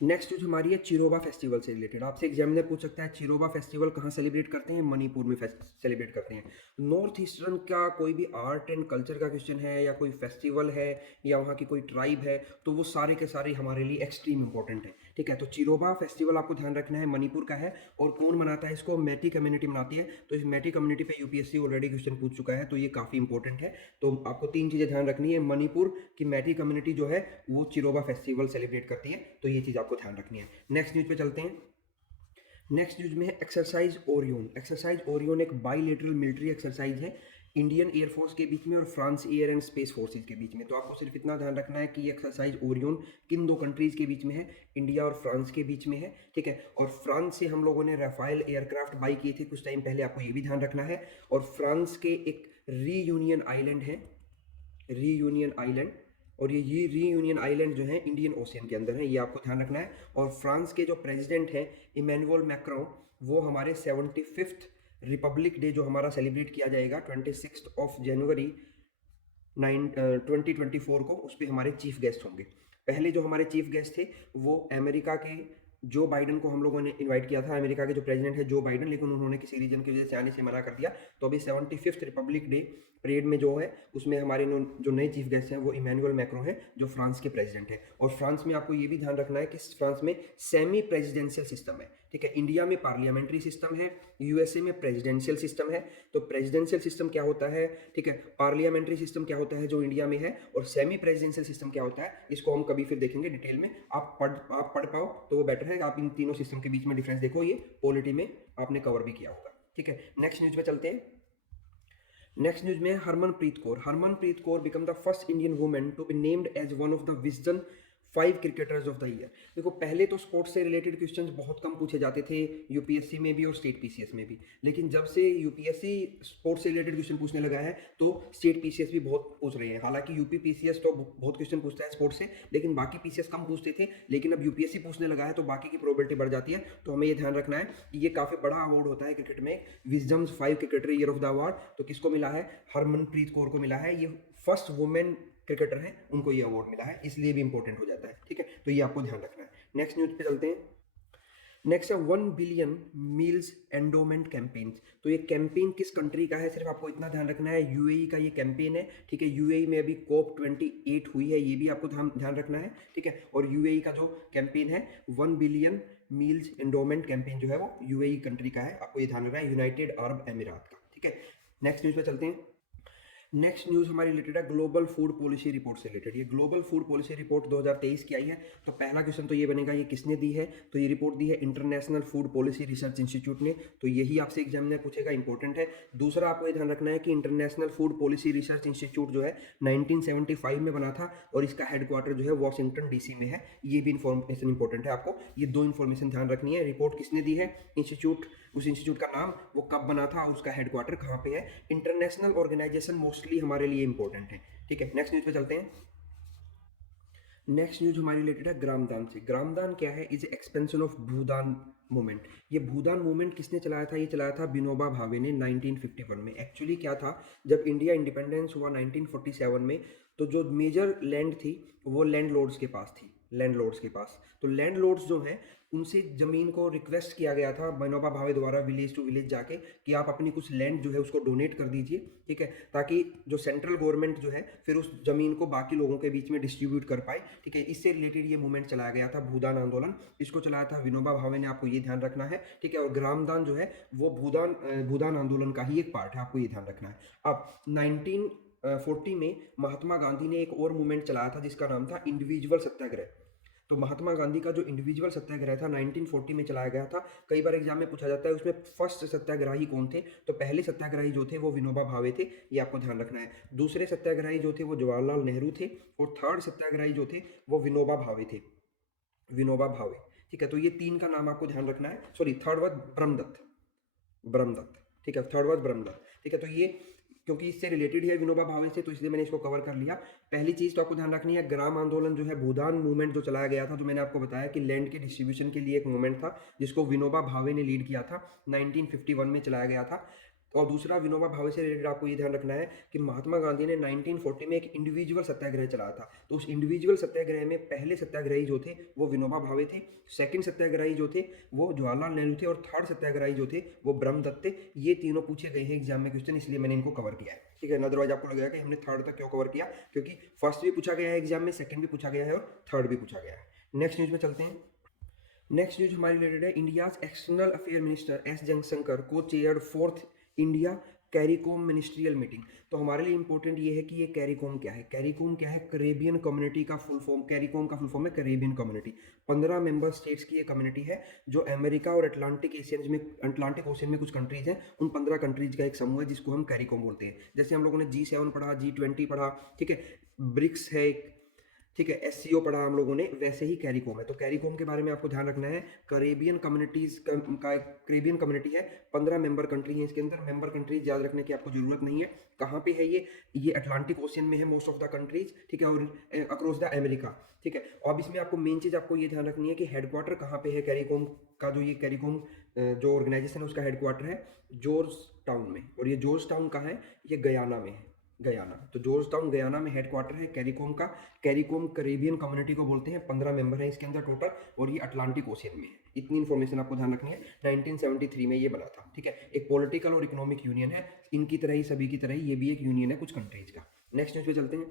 नेक्स्ट न्यूज हमारी है चिरोबा फेस्टिवल से रिलेटेड। आपसे एग्जामिनर पूछ सकता है चिरोबा फेस्टिवल कहाँ सेलिब्रेट करते हैं? मणिपुर में सेलिब्रेट करते हैं। नॉर्थ ईस्टर्न का कोई भी आर्ट एंड कल्चर का क्वेश्चन है, या कोई फेस्टिवल है, या वहाँ की कोई ट्राइब है, तो वो सारे के सारे हमारे लिए एक्सट्रीम इंपॉर्टेंट है। ठीक है, तो चिरोबा फेस्टिवल आपको ध्यान रखना है, मणिपुर का है। और कौन मनाता है इसको? मैटी कम्युनिटी मनाती है। तो इस मैटी कम्युनिटी पे यूपीएससी ऑलरेडी क्वेश्चन पूछ चुका है, तो ये काफ़ी इंपॉर्टेंट है। तो आपको 3 चीज़ें ध्यान रखनी है। मणिपुर की मैटी कम्युनिटी जो है वो चिरोबा फेस्टिवल सेलिब्रेट करती है, तो ये चीज़ आपको ध्यान रखनी है। नेक्स्ट न्यूज पे चलते हैं। नेक्स्ट न्यूज में है एक्सरसाइज ओरियन। एक्सरसाइज ओरियन एक बाइलेटरल मिलिट्री एक्सरसाइज है इंडियन एयरफोर्स के बीच में और France air and space forces के बीच में। तो आपको सिर्फ इतना ध्यान रखना है कि ये एक्सरसाइज ओरियन किन 2 कंट्रीज के बीच में है? इंडिया और फ्रांस के बीच में है। ठीक है, और फ्रांस से हम लोगों ने राफेल एयरक्राफ्ट बाई किए थे कुछ टाइम पहले, आपको ये भी ध्यान रखना है। और फ्रांस के एक रीयूनियन आइलैंड है, रीयूनियन आइलैंड, और ये रीयूनियन आइलैंड जो है इंडियन ओशियन के अंदर है, ये आपको ध्यान रखना है। और फ्रांस के जो प्रेसिडेंट हैं इमैनुअल मैक्रों, वो हमारे 75th रिपब्लिक डे जो हमारा सेलिब्रेट किया जाएगा 26 जनवरी 2024 को, उस पर हमारे चीफ गेस्ट होंगे। पहले जो हमारे चीफ गेस्ट थे वो अमेरिका के जो बाइडन को हम लोगों ने इनवाइट किया था, अमेरिका के जो प्रेसिडेंट है जो बाइडन, लेकिन उन्होंने किसी रीजन की वजह से आने से मना कर दिया। तो अभी 75th रिपब्लिक डे परेड में जो है उसमें हमारे जो नए चीफ गेस्ट हैं वो इमैनुअल मैक्रों हैं, जो फ्रांस के प्रेसिडेंट हैं। और फ्रांस में आपको ये भी ध्यान रखना है कि फ्रांस में सेमी प्रेसिडेंशियल सिस्टम है। ठीक है, इंडिया में पार्लियामेंट्री सिस्टम है, यूएसए में प्रेसिडेंशियल सिस्टम है। तो प्रेसिडेंशियल सिस्टम क्या होता है? ठीक है, पार्लियामेंट्री सिस्टम क्या होता है जो इंडिया में है, और सेमी प्रेसिडेंशियल सिस्टम क्या होता है, इसको हम कभी फिर देखेंगे डिटेल में। आप पढ़ पाओ तो वो बेटर है। आप इन तीनों सिस्टम के बीच में डिफरेंस देखो, ये पॉलिटी में आपने कवर भी किया होगा। ठीक है, नेक्स्ट न्यूज पे चलते हैं। नेक्स्ट न्यूज में Harmanpreet Kaur. Harmanpreet Kaur become the first Indian women to be named as one of the Wisden 5 cricketers of the year. देखो पहले तो स्पोर्ट्स से रिलेटेड क्वेश्चंस बहुत कम पूछे जाते थे यूपीएससी में भी और स्टेट पीसीएस में भी, लेकिन जब से यूपीएससी स्पोर्ट्स से रिलेटेड क्वेश्चन पूछने लगा है तो स्टेट पीसीएस भी बहुत पूछ रहे हैं। हालांकि यूपी पीसीएस तो बहुत क्वेश्चन पूछता है स्पोर्ट्स से, लेकिन बाकी पीसीएस कम पूछते थे, लेकिन अब यूपीएससी पूछने लगा है तो बाकी की प्रोबेबिलिटी बढ़ जाती है। तो हमें ये ध्यान रखना है, ये काफ़ी बड़ा अवार्ड होता है क्रिकेट में, wisdom's 5 cricketer year of the award. तो किसको मिला है? हरमनप्रीत कौर को मिला है। ये फर्स्ट वुमेन क्रिकेटर हैं, उनको ये अवार्ड मिला है, इसलिए भी इंपॉर्टेंट हो जाता है। ठीक है, तो ये आपको ध्यान रखना है। नेक्स्ट न्यूज पे चलते हैं। नेक्स्ट है 1 बिलियन मील्स एंडोमेंट कैंपेन। तो ये कैंपेन किस कंट्री का है, सिर्फ आपको इतना ध्यान रखना है, यूएई का ये कैंपेन है। ठीक है, यूएई में अभी COP 28 हुई है, ये भी आपको ध्यान रखना है। ठीक है, और यूएई का जो कैंपेन है 1 बिलियन मील्स एंडोमेंट कैंपेन जो है वो यूएई कंट्री का है, आपको ये ध्यान रखना है, यूनाइटेड अरब अमीरात का। ठीक है, नेक्स्ट न्यूज पे चलते हैं। नेक्स्ट न्यूज़ हमारी रिलेटेड है ग्लोबल फूड पॉलिसी रिपोर्ट से रिलेटेड। ये ग्लोबल फूड पॉलिसी रिपोर्ट 2023 की आई है। तो पहला क्वेश्चन तो ये बनेगा, ये किसने दी है? तो ये रिपोर्ट दी है international food policy research institute ने। तो यही आपसे एग्जाम में पूछेगा, इंपॉर्टेंट है। दूसरा आपको ये ध्यान रखना है कि international food policy research institute जो है 1975 में बना था और इसका हेडक्वार्टर जो है वॉशिंगटन डीसी में है। ये भी इन्फॉर्मेशन इंपॉर्टेंट है, आपको ये दो इन्फॉर्मेशन ध्यान रखनी है। रिपोर्ट किसने दी है, इंस्टीट्यूट, उस इंस्टीट्यूट का नाम, वो कब बना था और उसका हेडक्वार्टर कहाँ पे है। इंटरनेशनल ऑर्गेनाइजेशन मोस्टली हमारे लिए इंपॉर्टेंट है। ठीक है, नेक्स्ट न्यूज पे चलते हैं। नेक्स्ट न्यूज हमारी रिलेटेड है ग्रामदान से। ग्रामदान क्या है? Is expansion of Bhoodan movement. ये भूदान मूवमेंट किसने चलाया था? ये चलाया था विनोबा भावे ने 1951 में। एक्चुअली क्या था, जब इंडिया इंडिपेंडेंस हुआ 1947 में, तो जो मेजर लैंड थी वो लैंडलॉर्ड्स के पास थी, लैंडलॉर्ड्स के पास। तो लैंडलॉर्ड्स जो हैं उनसे ज़मीन को रिक्वेस्ट किया गया था विनोबा भावे द्वारा, विलेज टू विलेज जाके, कि आप अपनी कुछ लैंड जो है उसको डोनेट कर दीजिए। ठीक है, ताकि जो सेंट्रल गवर्नमेंट जो है फिर उस ज़मीन को बाकी लोगों के बीच में डिस्ट्रीब्यूट कर पाए। ठीक है, इससे रिलेटेड ये मूवमेंट चलाया गया था, भूदान आंदोलन। इसको चलाया था विनोबा भावे ने, आपको ये ध्यान रखना है। ठीक है, और ग्रामदान जो है वो भूदान आंदोलन का ही एक पार्ट है, आपको ये ध्यान रखना है। अब 1940 में महात्मा गांधी ने एक और मूवमेंट चलाया था जिसका नाम था इंडिविजुअल सत्याग्रह। तो महात्मा गांधी का जो इंडिविजुअल सत्याग्रह था 1940 में चलाया गया था। कई बार एग्जाम में पूछा जाता है उसमें फर्स्ट सत्याग्रही कौन थे। तो पहले सत्याग्रही जो थे वो विनोबा भावे थे, ये आपको ध्यान रखना है। दूसरे सत्याग्रही जो थे वो जवाहरलाल नेहरू थे, और थर्ड सत्याग्रही जो थे वो विनोबा भावे थे, विनोबा भावे। ठीक है, तो ये तीन का नाम आपको ध्यान रखना है। Sorry, third was Brahmadatt, Brahmadatt. ठीक है, थर्ड वाज ब्रह्मदत्त। ठीक है, तो ये क्योंकि इससे रिलेटेड है विनोबा भावे से, तो इसलिए मैंने इसको कवर कर लिया। पहली चीज़ तो आपको ध्यान रखनी है, ग्राम आंदोलन जो है, भूदान मूवमेंट जो चलाया गया था, जो मैंने आपको बताया कि लैंड के डिस्ट्रीब्यूशन के लिए एक मूवमेंट था जिसको विनोबा भावे ने लीड किया था, 1951 में चलाया गया था। और दूसरा विनोबा भावे से रिलेटेड आपको ये ध्यान रखना है कि महात्मा गांधी ने 1940 में एक इंडिविजुअल सत्याग्रह चलाया था। तो उस इंडिविजुअल सत्याग्रह में पहले सत्याग्रही जो थे वो विनोबा भावे थे, सेकंड सत्याग्रही जो थे वो जवाहरलाल नेहरू थे, और थर्ड सत्याग्रही जो थे वो ब्रह्मदत्त थे। ये तीनों पूछे गए हैं एग्जाम में क्वेश्चन, इसलिए मैंने इनको कवर किया है। ठीक है, अदरवाइज आपको लगेगा कि हमने थर्ड तक क्यों कवर किया, क्योंकि फर्स्ट भी पूछा गया है एग्जाम में, सेकंड भी पूछा गया है और थर्ड भी पूछा गया है। नेक्स्ट न्यूज में चलते हैं। नेक्स्ट न्यूज हमारी रिलेटेड है, India's external affair minister S Jaishankar co chaired 4th India CARICOM ministerial meeting. तो हमारे लिए इंपॉर्टेंट ये है कि ये कैरिकॉम क्या है। कैरिकॉम क्या है? करेबियन कम्युनिटी का फुल फॉर्म, कैरिकॉम का फुल फॉर्म है करेबियन कम्युनिटी। 15 मेंबर स्टेट्स की ये कम्युनिटी है जो अमेरिका और अटलांटिक ओशियन में कुछ कंट्रीज हैं, उन 15 कंट्रीज का एक समूह है जिसको हम कैरिकॉम बोलते हैं। जैसे हम लोगों ने G7 पढ़ा, G20 पढ़ा, ठीक है, ब्रिक्स है, ठीक है, SCO पढ़ा हम लोगों ने, वैसे ही कैरिकॉम है। तो कैरिकॉम के बारे में आपको ध्यान रखना है, करेबियन कम्युनिटीज का एक करेबियन कम्युनिटी है, 15 मेंबर कंट्री है इसके अंदर। मेंबर कंट्रीज याद रखने की आपको जरूरत नहीं है। कहाँ पे है ये अटलांटिक ओशियन में है मोस्ट ऑफ द कंट्रीज। ठीक है, और अक्रॉस द अमेरिका। ठीक है, अब इसमें आपको मेन चीज आपको ये ध्यान रखनी है कि हेडक्वार्टर कहाँ पे है कैरिकॉम का। जो ये कैरिकॉम जो ऑर्गेनाइजेशन है उसका हेडक्वार्टर है जॉर्ज टाउन में, और ये जॉर्ज टाउन कहाँ है? ये गयाना में है, गयाना। तो जॉर्ज टाउन गयाना में हेडक्वार्टर है कैरिकॉम का। कैरिकॉम करेबियन कम्युनिटी को बोलते हैं, 15 मेंबर हैं इसके अंदर टोटल, और ये अटलांटिक ओशियन में है। इतनी इन्फॉर्मेशन आपको ध्यान रखनी है। 1973 में ये बना था। ठीक है, एक पॉलिटिकल और इकोनॉमिक यूनियन है, इनकी तरह ही, सभी की तरह ही ये भी एक यूनियन है कुछ कंट्रीज का। नेक्स्ट न्यूज पे चलते हैं।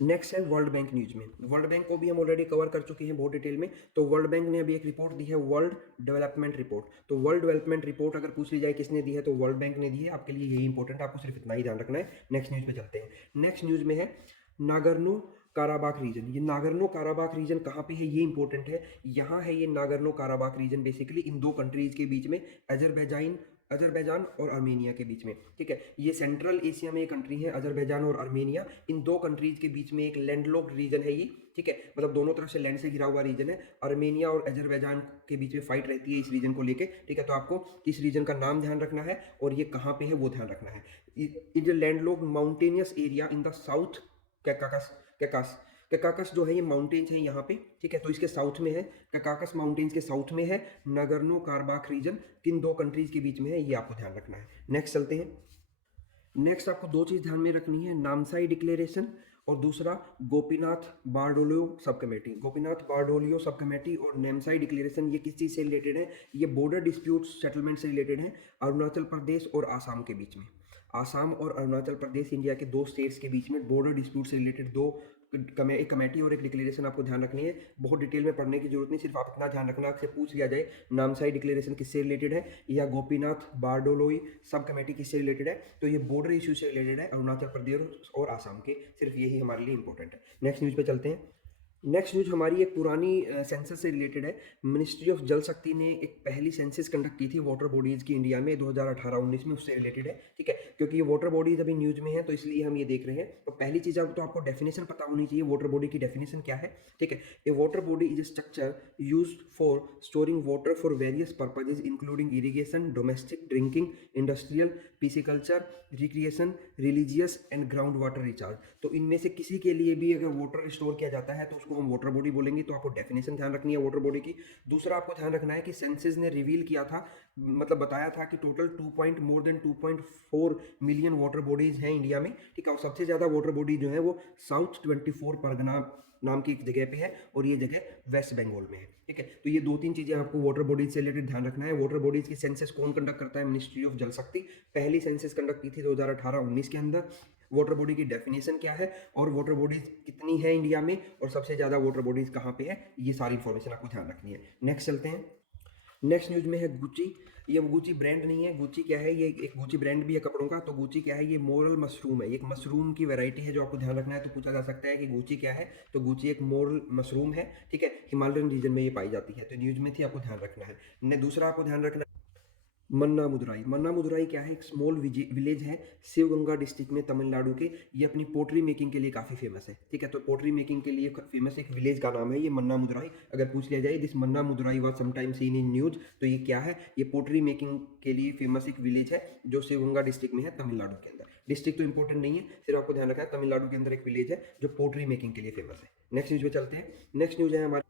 नेक्स्ट है वर्ल्ड बैंक न्यूज में। वर्ल्ड बैंक को भी हम ऑलरेडी कवर कर चुके हैं बहुत डिटेल में। तो वर्ल्ड बैंक ने अभी एक रिपोर्ट दी है, वर्ल्ड डेवलपमेंट रिपोर्ट। तो वर्ल्ड डेवलपमेंट रिपोर्ट अगर पूछ ली जाए किसने दी है, तो वर्ल्ड बैंक ने दी है। आपके लिए यही इंपॉर्टेंट है, आपको सिर्फ इतना ही ध्यान रखना है। नेक्स्ट न्यूज पे चलते हैं। नेक्स्ट न्यूज में है नागर्नो काराबाख रीजन। ये नागर्नो काराबाख रीजन कहाँ पे है, ये इंपॉर्टेंट है। यहाँ है ये नागर्नो काराबाख रीजन, बेसिकली इन दो कंट्रीज के बीच में, अजरबैजान अजरबैजान और आर्मेनिया के बीच में, ठीक है। ये सेंट्रल एशिया में एक कंट्री है अजरबैजान और आर्मेनिया। इन दो कंट्रीज के बीच में एक लैंडलॉक्ड रीजन है ये, ठीक है, मतलब दोनों तरफ से लैंड से घिरा हुआ रीजन है। आर्मेनिया और अजरबैजान के बीच में फाइट रहती है इस रीजन को लेके, ठीक है। तो आपको इस रीजन का नाम ध्यान रखना है और ये कहाँ पे है वो ध्यान रखना है। It is landlocked mountainous area in the south Caucasus. Caucasus Caucasus जो है ये माउंटेन्स हैं यहाँ पे, ठीक है। तो इसके साउथ में है, कैकाकस माउंटेन्स के साउथ में है नगर्नो कारबाख रीजन। किन दो कंट्रीज के बीच में है ये आपको ध्यान रखना है। नेक्स्ट चलते हैं। नेक्स्ट आपको दो चीज़ ध्यान में रखनी है, नामसाई डिक्लेरेशन और दूसरा Gopinath बारडोलियो sub committee. Gopinath बारडोलियो sub committee और नामसाई डिक्लेरेशन ये किस चीज़ से रिलेटेड है? ये बॉर्डर डिस्प्यूट सेटलमेंट से रिलेटेड है अरुणाचल प्रदेश और आसाम के बीच में। आसाम और अरुणाचल प्रदेश इंडिया के दो स्टेट्स के बीच में बॉर्डर डिस्प्यूट से रिलेटेड दो एक कमेटी और एक डिक्लेरेशन आपको ध्यान रखनी है। बहुत डिटेल में पढ़ने की जरूरत नहीं, सिर्फ आप इतना ध्यान रखना, आपसे पूछ लिया जाए नामसाई डिक्लेरेशन किससे रिलेटेड है या गोपीनाथ बारडोलोई सब कमेटी किससे रिलेटेड है, तो ये बॉर्डर इशू से रिलेटेड है अरुणाचल प्रदेश और आसाम के। सिर्फ यही हमारे लिए इंपॉर्टेंट है। नेक्स्ट न्यूज़ पे चलते हैं। नेक्स्ट न्यूज हमारी एक पुरानी सेंसस से रिलेटेड है। मिनिस्ट्री ऑफ जल शक्ति ने एक पहली सेंसस कंडक्ट की थी वाटर बॉडीज़ की इंडिया में 2018-19 में, उससे रिलेटेड है, ठीक है। क्योंकि ये वाटर बॉडीज़ अभी न्यूज़ में है तो इसलिए हम ये देख रहे हैं। तो पहली चीज़ तो आपको डेफिनेशन पता होनी चाहिए, वाटर बॉडी की डेफिनेशन क्या है, ठीक है। A water body is a structure used for storing water for various purposes including irrigation, domestic drinking, industrial, pisciculture, recreation, religious and ground water recharge. तो इनमें से किसी के लिए भी अगर वाटर स्टोर किया जाता है तो उसको हम वाटर बॉडी बोलेंगे। तो आपको डेफिनेशन ध्यान रखनी है वाटर बॉडी की। दूसरा आपको ध्यान रखना है कि सेंसस ने रिवील किया था, मतलब बताया था कि total more than 2.4 million water bodies हैं इंडिया में, ठीक है। और सबसे ज़्यादा वाटर बॉडी जो है वो साउथ 24 परगना नाम की एक जगह पे है और ये जगह वेस्ट बंगाल में है, ठीक है। तो ये दो तीन चीज़ें आपको वाटर बॉडीज से रिलेटेड ध्यान रखना है। वाटर बॉडीज की सेंसस कौन कंडक्ट करता है? मिनिस्ट्री ऑफ जल शक्ति। पहली सेंसस कंडक्ट की थी 2018-19 के अंदर। वाटर बॉडी की डेफिनेशन क्या है और वाटर बॉडीज कितनी है इंडिया में और सबसे ज़्यादा वाटर बॉडीज कहाँ पे है, ये सारी इंफॉर्मेशन आपको ध्यान रखनी है। नेक्स्ट चलते हैं। नेक्स्ट न्यूज में है गुची। ये गुची ब्रांड नहीं है, गुची क्या है, ये एक गुची ब्रांड भी है कपड़ों का। तो गुची क्या है? ये मोरल मशरूम है, एक मशरूम की वैरायटी है जो आपको ध्यान रखना है। तो पूछा जा सकता है कि गुची क्या है, तो गुची एक मोरल मशरूम है, ठीक है। हिमालयन रीजन में ये पाई जाती है, तो न्यूज में थी, आपको ध्यान रखना है। दूसरा आपको ध्यान रखना, मन्ना मुदुराई। मन्ना मुदुराई क्या है? एक स्मॉल विलेज है शिवगंगा डिस्ट्रिक्ट में तमिलनाडु के। ये अपनी पोट्री मेकिंग के लिए काफ़ी फेमस है, ठीक है। तो पोट्री मेकिंग के लिए फेमस एक विलेज का नाम है ये मन्ना मुदुराई। अगर पूछ लिया जाए this Manamadurai was sometime seen in news, तो ये क्या है? ये पोट्री मेकिंग के लिए फेमस एक विलेज है जो शिवगंगा डिस्ट्रिक्ट में है तमिलनाडु के अंदर। डिस्ट्रिक्ट तो इंपॉर्टेंट नहीं है, सिर्फ आपको ध्यान रखना है तमिलनाडु के अंदर एक विलेज है जो पोट्री मेकिंग के लिए फेमस है। नेक्स्ट न्यूज पे चलते हैं। नेक्स्ट न्यूज है हमारे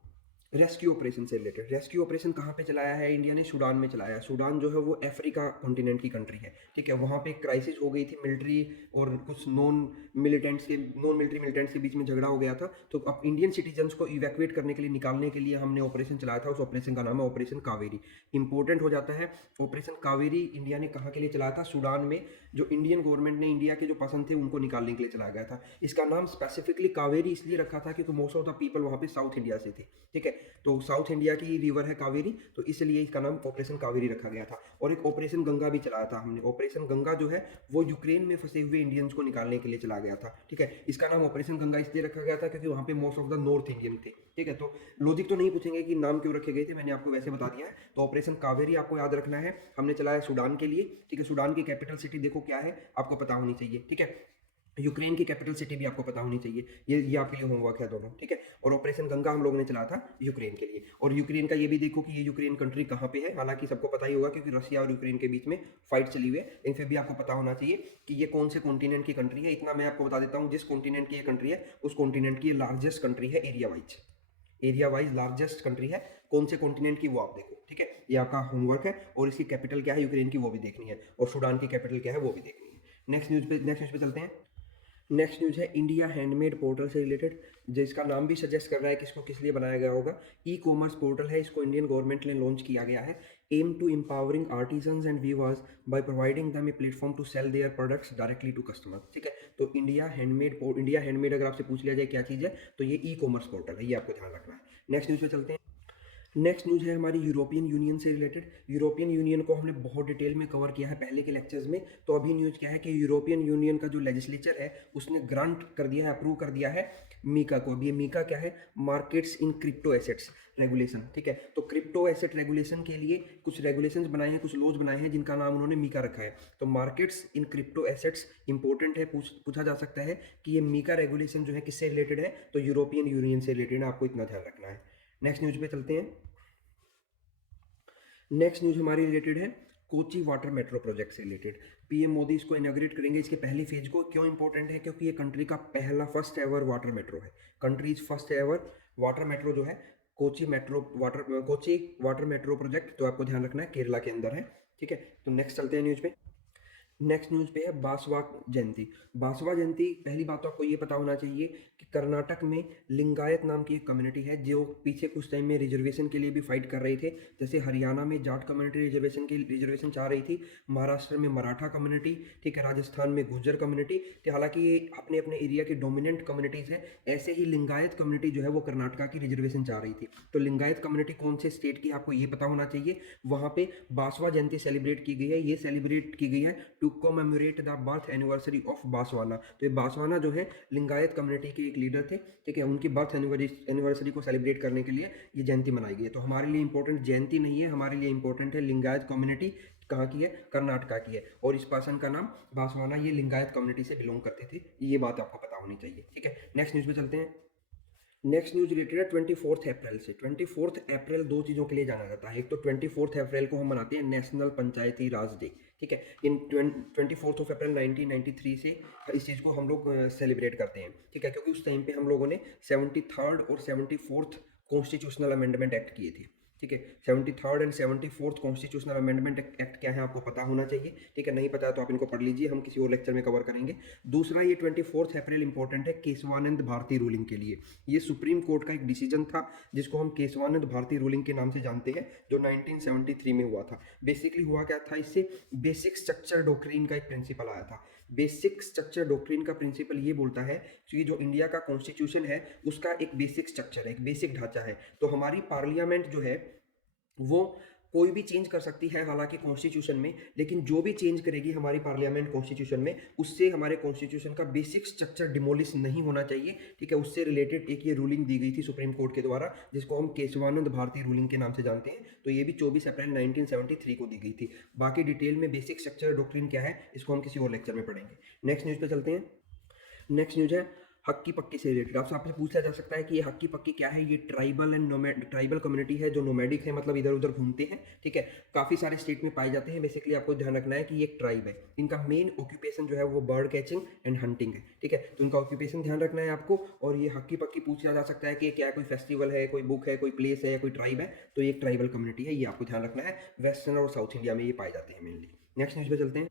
रेस्क्यू ऑपरेशन से रिलेटेड। रेस्क्यू ऑपरेशन कहाँ पे चलाया है इंडिया ने? सूडान में चलाया है। सूडान जो है वो अफ्रीका कॉन्टिनेंट की कंट्री है, ठीक है। वहाँ पे क्राइसिस हो गई थी मिलिट्री और कुछ नॉन मिलिट्री मिलिटेंट्स के बीच में झगड़ा हो गया था। तो अब इंडियन सिटीजन्स को इवैक्यूएट करने के लिए, निकालने के लिए हमने ऑपरेशन चलाया था। उस ऑपरेशन का नाम है ऑपरेशन कावेरी। इंपॉर्टेंट हो जाता है ऑपरेशन कावेरी इंडिया ने कहाँ के लिए चलाया था? सूडान में। जो इंडियन गवर्नमेंट ने इंडिया के जो पसंद थे उनको निकालने के लिए चलाया गया था। इसका नाम स्पेसिफिकली कावेरी इसलिए रखा था क्योंकि मोस्ट ऑफ द पीपल वहाँ पे साउथ इंडिया से थे, ठीक है। तो साउथ इंडिया की रिवर है कावेरी, तो इसलिए इसका नाम ऑपरेशन कावेरी रखा गया था। और एक ऑपरेशन गंगा भी चलाया था हमने। ऑपरेशन गंगा जो है वो यूक्रेन में फंसे हुए इंडियंस को निकालने के लिए चला गया था, ठीक है। इसका नाम ऑपरेशन गंगा इसलिए रखा गया था क्योंकि वहाँ पे most of the north Indian थे, ठीक है। तो लॉजिक तो नहीं पूछेंगे कि नाम क्यों रखे गए थे, मैंने आपको वैसे बता दिया है। तो ऑपरेशन कावेरी आपको याद रखना है, हमने चलाया सूडान के लिए, ठीक है। सूडान की कैपिटल सिटी देखो क्या है, आपको पता होनी चाहिए, ठीक है। यूक्रेन की कैपिटल सिटी भी आपको पता होनी चाहिए। ये आपके लिए होमवर्क है दोनों, ठीक है। और ऑपरेशन गंगा हम लोगों ने चलाया था यूक्रेन के लिए। और यूक्रेन का ये भी देखो कि ये यूक्रेन कंट्री कहाँ पे है। हालांकि सबको पता ही होगा क्योंकि रशिया और यूक्रेन के बीच में फाइट चली हुई है, लेकिन फिर भी आपको पता होना चाहिए कि ये कौन से कॉन्टिनेंट की कंट्री है। इतना मैं आपको बता देता हूँ, जिस कॉन्टिनेंट की ये कंट्री है उस कॉन्टिनेंट की लार्जेस्ट कंट्री है एरिया वाइज लार्जेस्ट कंट्री है। कौन से कॉन्टिनेंट की वो आप देखो, ठीक है। ये आपका होमवर्क है। और इसकी कैपिटल क्या है यूक्रेन की वो भी देखनी है, और सूडान की कैपिटल क्या है वो भी देखनी है। नेक्स्ट न्यूज़ पे चलते हैं। नेक्स्ट न्यूज़ है इंडिया हैंडमेड पोर्टल से रिलेटेड, जिसका नाम भी सजेस्ट कर रहा है कि इसको किस लिए बनाया गया होगा। ई कॉमर्स पोर्टल है, इसको इंडियन गवर्नमेंट ने लॉन्च किया गया है। Aim to empowering artisans and weavers by providing them a platform to sell their products directly to customer, ठीक है। तो इंडिया हैंडमेड अगर आपसे पूछ लिया जाए क्या चीज़ है, तो ये ई कॉमर्स पोर्टल है, ये आपको ध्यान रखना है। नेक्स्ट न्यूज़ पे चलते हैं। नेक्स्ट न्यूज़ है हमारी यूरोपियन यूनियन से रिलेटेड। यूरोपियन यूनियन को हमने बहुत डिटेल में कवर किया है पहले के लेक्चर्स में। तो अभी न्यूज़ क्या है कि यूरोपियन यूनियन का जो लेजिस्लेचर है उसने ग्रांट कर दिया है, अप्रूव कर दिया है मीका को। अभी ये मीका क्या है? Markets in crypto assets regulation. ठीक है, तो क्रिप्टो एसेट रेगुलेशन के लिए कुछ रेगुलेशंस बनाए हैं, कुछ लॉज बनाए हैं जिनका नाम उन्होंने मीका रखा है। तो markets in crypto assets important है, पूछा जा सकता है कि ये मीका रेगुलेशन जो है किससे रिलेटेड है? तो यूरोपियन यूनियन से रिलेटेड है, आपको इतना ध्यान रखना है। नेक्स्ट न्यूज़ पे चलते हैं। नेक्स्ट न्यूज़ हमारी रिलेटेड है कोची वाटर मेट्रो प्रोजेक्ट से रिलेटेड। पीएम मोदी इसको इनॉग्रेट करेंगे, इसके पहली फेज को। क्यों इंपॉर्टेंट है? क्योंकि ये कंट्री का पहला फर्स्ट एवर वाटर मेट्रो है। Countries first ever water metro जो है कोची वाटर मेट्रो प्रोजेक्ट। तो आपको ध्यान रखना है केरला के अंदर है। ठीक है, तो नेक्स्ट चलते हैं न्यूज़ पे। नेक्स्ट न्यूज़ पे है बासवा जयंती। बासवा जयंती, पहली बात तो आपको ये पता होना चाहिए कि कर्नाटक में लिंगायत नाम की एक कम्युनिटी है जो पीछे कुछ टाइम में रिजर्वेशन के लिए भी फाइट कर रही थे। जैसे हरियाणा में जाट कम्युनिटी रिजर्वेशन चाह रही थी, महाराष्ट्र में मराठा कम्युनिटी, ठीक है, राजस्थान में गुर्जर कम्युनिटी। तो हालांकि ये अपने अपने एरिया की डोमिनेंट कम्युनिटीज़ है। ऐसे ही लिंगायत कम्युनिटी जो है वो कर्नाटका की रिजर्वेशन चाह रही थी। तो लिंगायत कम्युनिटी कौन से स्टेट की, आपको ये पता होना चाहिए। वहाँ पे बासवा जयंती सेलिब्रेट की गई है। ये सेलिब्रेट की गई है to commemorate the birth anniversary of Basavanna. तो ये बासवाना जो है लिंगायत कम्युनिटी के एक लीडर थे। ठीक है, उनकी बर्थ एनिवर्सरी को सेलिब्रेट करने के लिए ये जयंती मनाई गई है। तो हमारे लिए इंपॉर्टेंट जयंती नहीं है, हमारे लिए इंपॉर्टेंट है लिंगायत कम्युनिटी कहाँ की है? कर्नाटका की है। और इस पर्सन का नाम बासवाना, ये लिंगायत कम्युनिटी से बिलोंग करते थे। ये बात आपको पता होनी चाहिए। ठीक है, नेक्स्ट न्यूज़ पे चलते हैं। नेक्स्ट न्यूज रिलेटेड है 24 अप्रैल से। 24 अप्रैल दो चीज़ों के लिए जाना जाता है। एक तो 24 अप्रैल को हम मनाते हैं नेशनल पंचायती राज डे। ठीक है, इन 24 अप्रैल 1993 से इस चीज़ को हम लोग सेलिब्रेट करते हैं। ठीक है, क्योंकि उस टाइम पे हम लोगों ने 73rd और 74th कॉन्स्टिट्यूशनल अमेंडमेंट एक्ट किए थे। ठीक है, 73rd and 74th constitutional amendment act क्या है आपको पता होना चाहिए। ठीक है, नहीं पता तो आप इनको पढ़ लीजिए, हम किसी और लेक्चर में कवर करेंगे। दूसरा, ये 24 अप्रैल इंपॉर्टेंट है केशवानंद भारती रूलिंग के लिए। ये सुप्रीम कोर्ट का एक डिसीजन था जिसको हम केशवानंद भारती रूलिंग के नाम से जानते हैं, जो 1973 में हुआ था। बेसिकली हुआ क्या था इससे? बेसिक स्ट्रक्चर डॉक्ट्रिन का एक प्रिंसिपल आया था। बेसिक स्ट्रक्चर डॉक्ट्रिन का प्रिंसिपल ये बोलता है कि जो इंडिया का कॉन्स्टिट्यूशन है उसका एक बेसिक स्ट्रक्चर है, एक बेसिक ढांचा है। तो हमारी पार्लियामेंट जो है वो कोई भी चेंज कर सकती है हालांकि कॉन्स्टिट्यूशन में, लेकिन जो भी चेंज करेगी हमारी पार्लियामेंट कॉन्स्टिट्यूशन में, उससे हमारे कॉन्स्टिट्यूशन का बेसिक स्ट्रक्चर डिमोलिश नहीं होना चाहिए। ठीक है, उससे रिलेटेड एक ये रूलिंग दी गई थी सुप्रीम कोर्ट के द्वारा, जिसको हम केशवानंद भारती रूलिंग के नाम से जानते हैं। तो ये भी 24 अप्रैल 1973 को दी गई थी। बाकी डिटेल में बेसिक स्ट्रक्चर डॉक्ट्रिन क्या है इसको हम किसी और लेक्चर में पढ़ेंगे। नेक्स्ट न्यूज़ पे चलते हैं। नेक्स्ट न्यूज है हक्की पक्की से रिलेटेड। आपसे पूछा जा सकता है कि ये हक्की पक्की क्या है? ये ट्राइबल कम्युनिटी है जो नोमैडिक है, मतलब इधर उधर घूमते हैं। ठीक है, काफ़ी सारे स्टेट में पाए जाते हैं। बेसिकली आपको ध्यान रखना है कि ये एक ट्राइब है। इनका मेन ऑक्यूपेशन जो है वो बर्ड कैचिंग एंड हंटिंग है। ठीक है, तो इनका ऑक्यूपेशन ध्यान रखना है आपको। और ये हक्की पक्की पूछा जा सकता है कि क्या कोई फेस्टिवल है, कोई बुक है, कोई प्लेस है, कोई ट्राइब है। तो ये एक ट्राइबल कम्युनिटी है, ये आपको ध्यान रखना है। वेस्टर्न और साउथ इंडिया में ये पाए जाते हैं मेनली। नेक्स्ट न्यूज़ पे चलते हैं।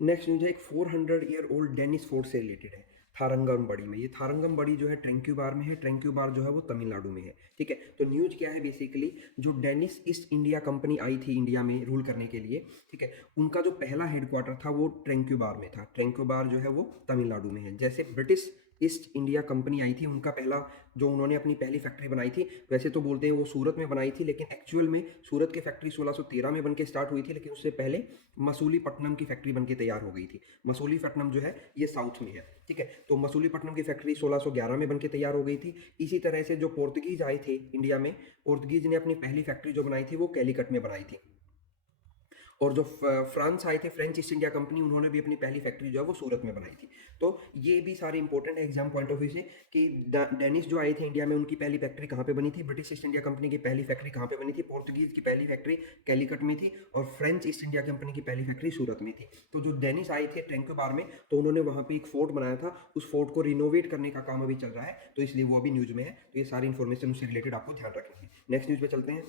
नेक्स्ट न्यूज है एक 400 ईयर ओल्ड डेनिस फोर्ट से रिलेटेड है, थारंगम बड़ी में। ये थारंगम बड़ी जो है ट्रेंक्यूबार में है। ट्रेंक्यूबार जो है वो तमिलनाडु में है। ठीक है, तो न्यूज क्या है? बेसिकली जो डेनिस ईस्ट इंडिया कंपनी आई थी इंडिया में रूल करने के लिए, ठीक है, उनका जो पहला हेडक्वार्टर था वो ट्रेंक्यूबार में था। ट्रेंक्यूबार जो है वो तमिलनाडु में है। जैसे ब्रिटिश ईस्ट इंडिया कंपनी आई थी, उनका पहला जो उन्होंने अपनी पहली फैक्ट्री बनाई थी, वैसे तो बोलते हैं वो सूरत में बनाई थी, लेकिन एक्चुअल में सूरत की फैक्ट्री 1613 में बन के स्टार्ट हुई थी। लेकिन उससे पहले मसूलीपट्टनम की फैक्ट्री बन के तैयार हो गई थी। मसूलीपट्टनम जो है ये साउथ में है। ठीक है, तो मसूलीपट्टनम की फैक्ट्री 1611 में बन के तैयार हो गई थी। इसी तरह से जो पोर्तुगीज आए थे इंडिया में, पोर्तुगीज ने अपनी पहली फैक्ट्री जो बनाई थी वो कैलीकट में बनाई थी। और जो फ्रांस आए थे, फ्रेंच ईस्ट इंडिया कंपनी, उन्होंने भी अपनी पहली फैक्ट्री जो है वो सूरत में बनाई थी। तो ये भी सारे इंपॉर्टेंट है एग्जाम पॉइंट ऑफ व्यू से कि डेनिश जो आए थे इंडिया में, उनकी पहली फैक्ट्री कहाँ पे बनी थी? ब्रिटिश ईस्ट इंडिया कंपनी की पहली फैक्ट्री कहाँ पे बनी थी? पोर्तुगीज की पहली फैक्ट्री कैलीकट में थी, और फ्रेंच ईस्ट इंडिया कंपनी की पहली फैक्ट्री सूरत में थी। तो जो डेनिश आए थे ट्रेंक्यूबार में, तो उन्होंने वहाँ पे एक फोर्ट बनाया था। उस फोर्ट को रिनोवेट करने का काम अभी चल रहा है, तो इसलिए वो अभी न्यूज में है। तो ये सारी इन्फॉर्मेशन उससे रिलेटेड आपको ध्यान रखनी है। नेक्स्ट न्यूज पे चलते हैं।